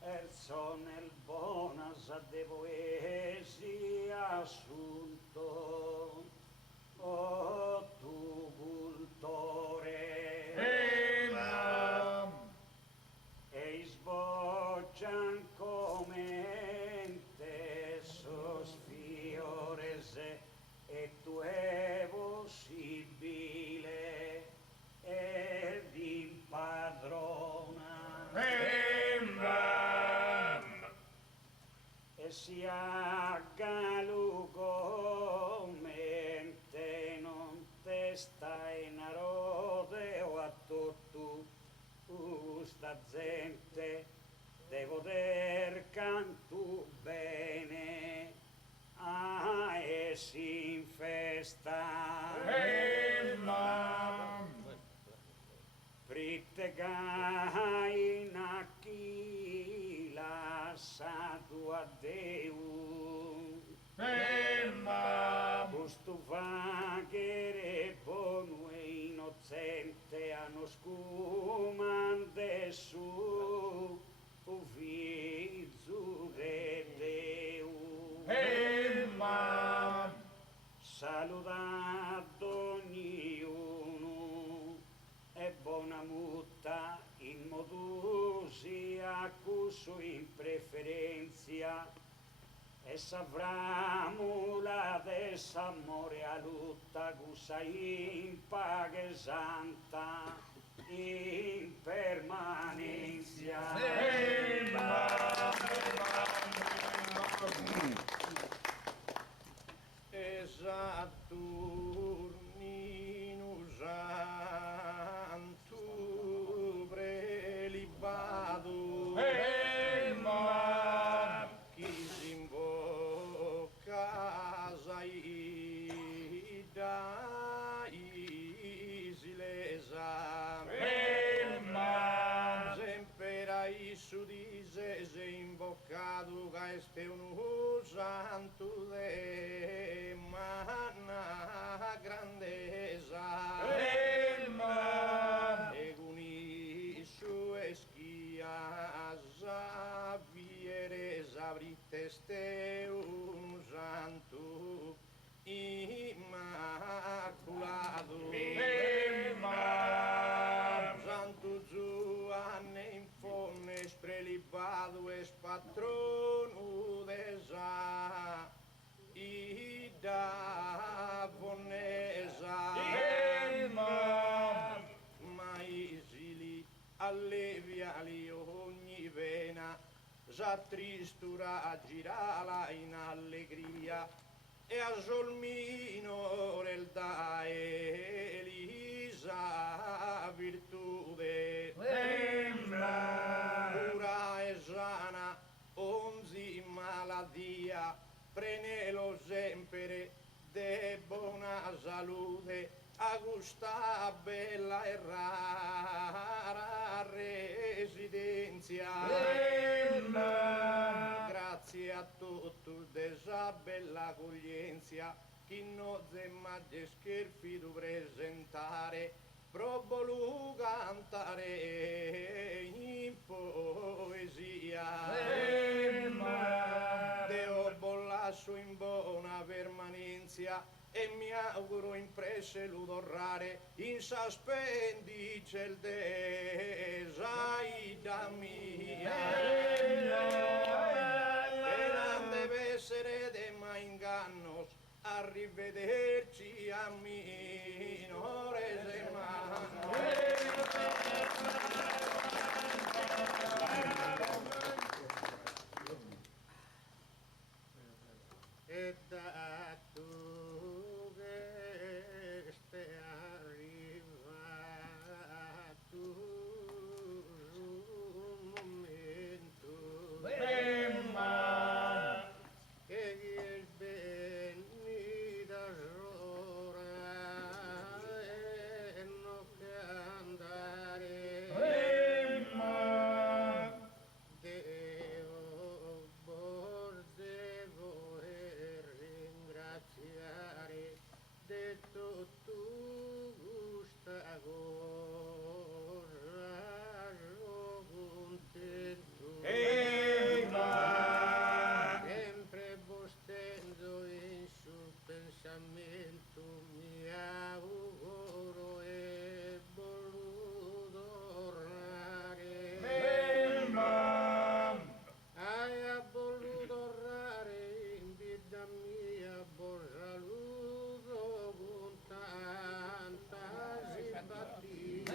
el son el bonas de poesia assunto o tu cultore e sboccian come sos fiores e tu è possibile ed impadrona e si aggalugomente non te stai in arode o a tutto sta gente devo der cantu bene e si infesta fritte gaina chi lasciato a Deu questo vaghere buono e innocente hanno scumande su ufficio de Deu salutato ognuno e buona mutta in modo si accuso in preferenza e savramo la desamore a lutta gusa in paga santa in permanenza Esaturnino santu prelibado chi si imbocca sai da isilesa sempre ai su dise se imboccato che este un santo de manna grandeza e con i sue schiasa vieresa avrite ste un santo immaculato santo Giovanni in fonne sprelibato es patrono desa ida vonesa ma isili alleviali ogni vena già tristura a girala in allegria e a Solmino rel da Elisa virtude pura e sana onzi maladia prenelo sempre de buona salute Augusta bella e rara residenza grazie a tutto desa bella accoglienza chi non zemma de scherfi du presentare pro volu cantare in poesia. Deo bollasso in buona permanenza e mi auguro impresse l'udorrare in sospendice il desaida mia. E non deve essere de mai ingannos, arrivederci a minore semano. E da tu che stai arrivato un momento che è venita l'ora e non che andare. Devo ringraziare detto tu gusta cosa ero contento. Sempre bostendo in sul pensamento mi auguro e voluto tornare. Hai voluto tornare in vita mia, buon saluto con tanta simpatia.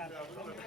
Bravo.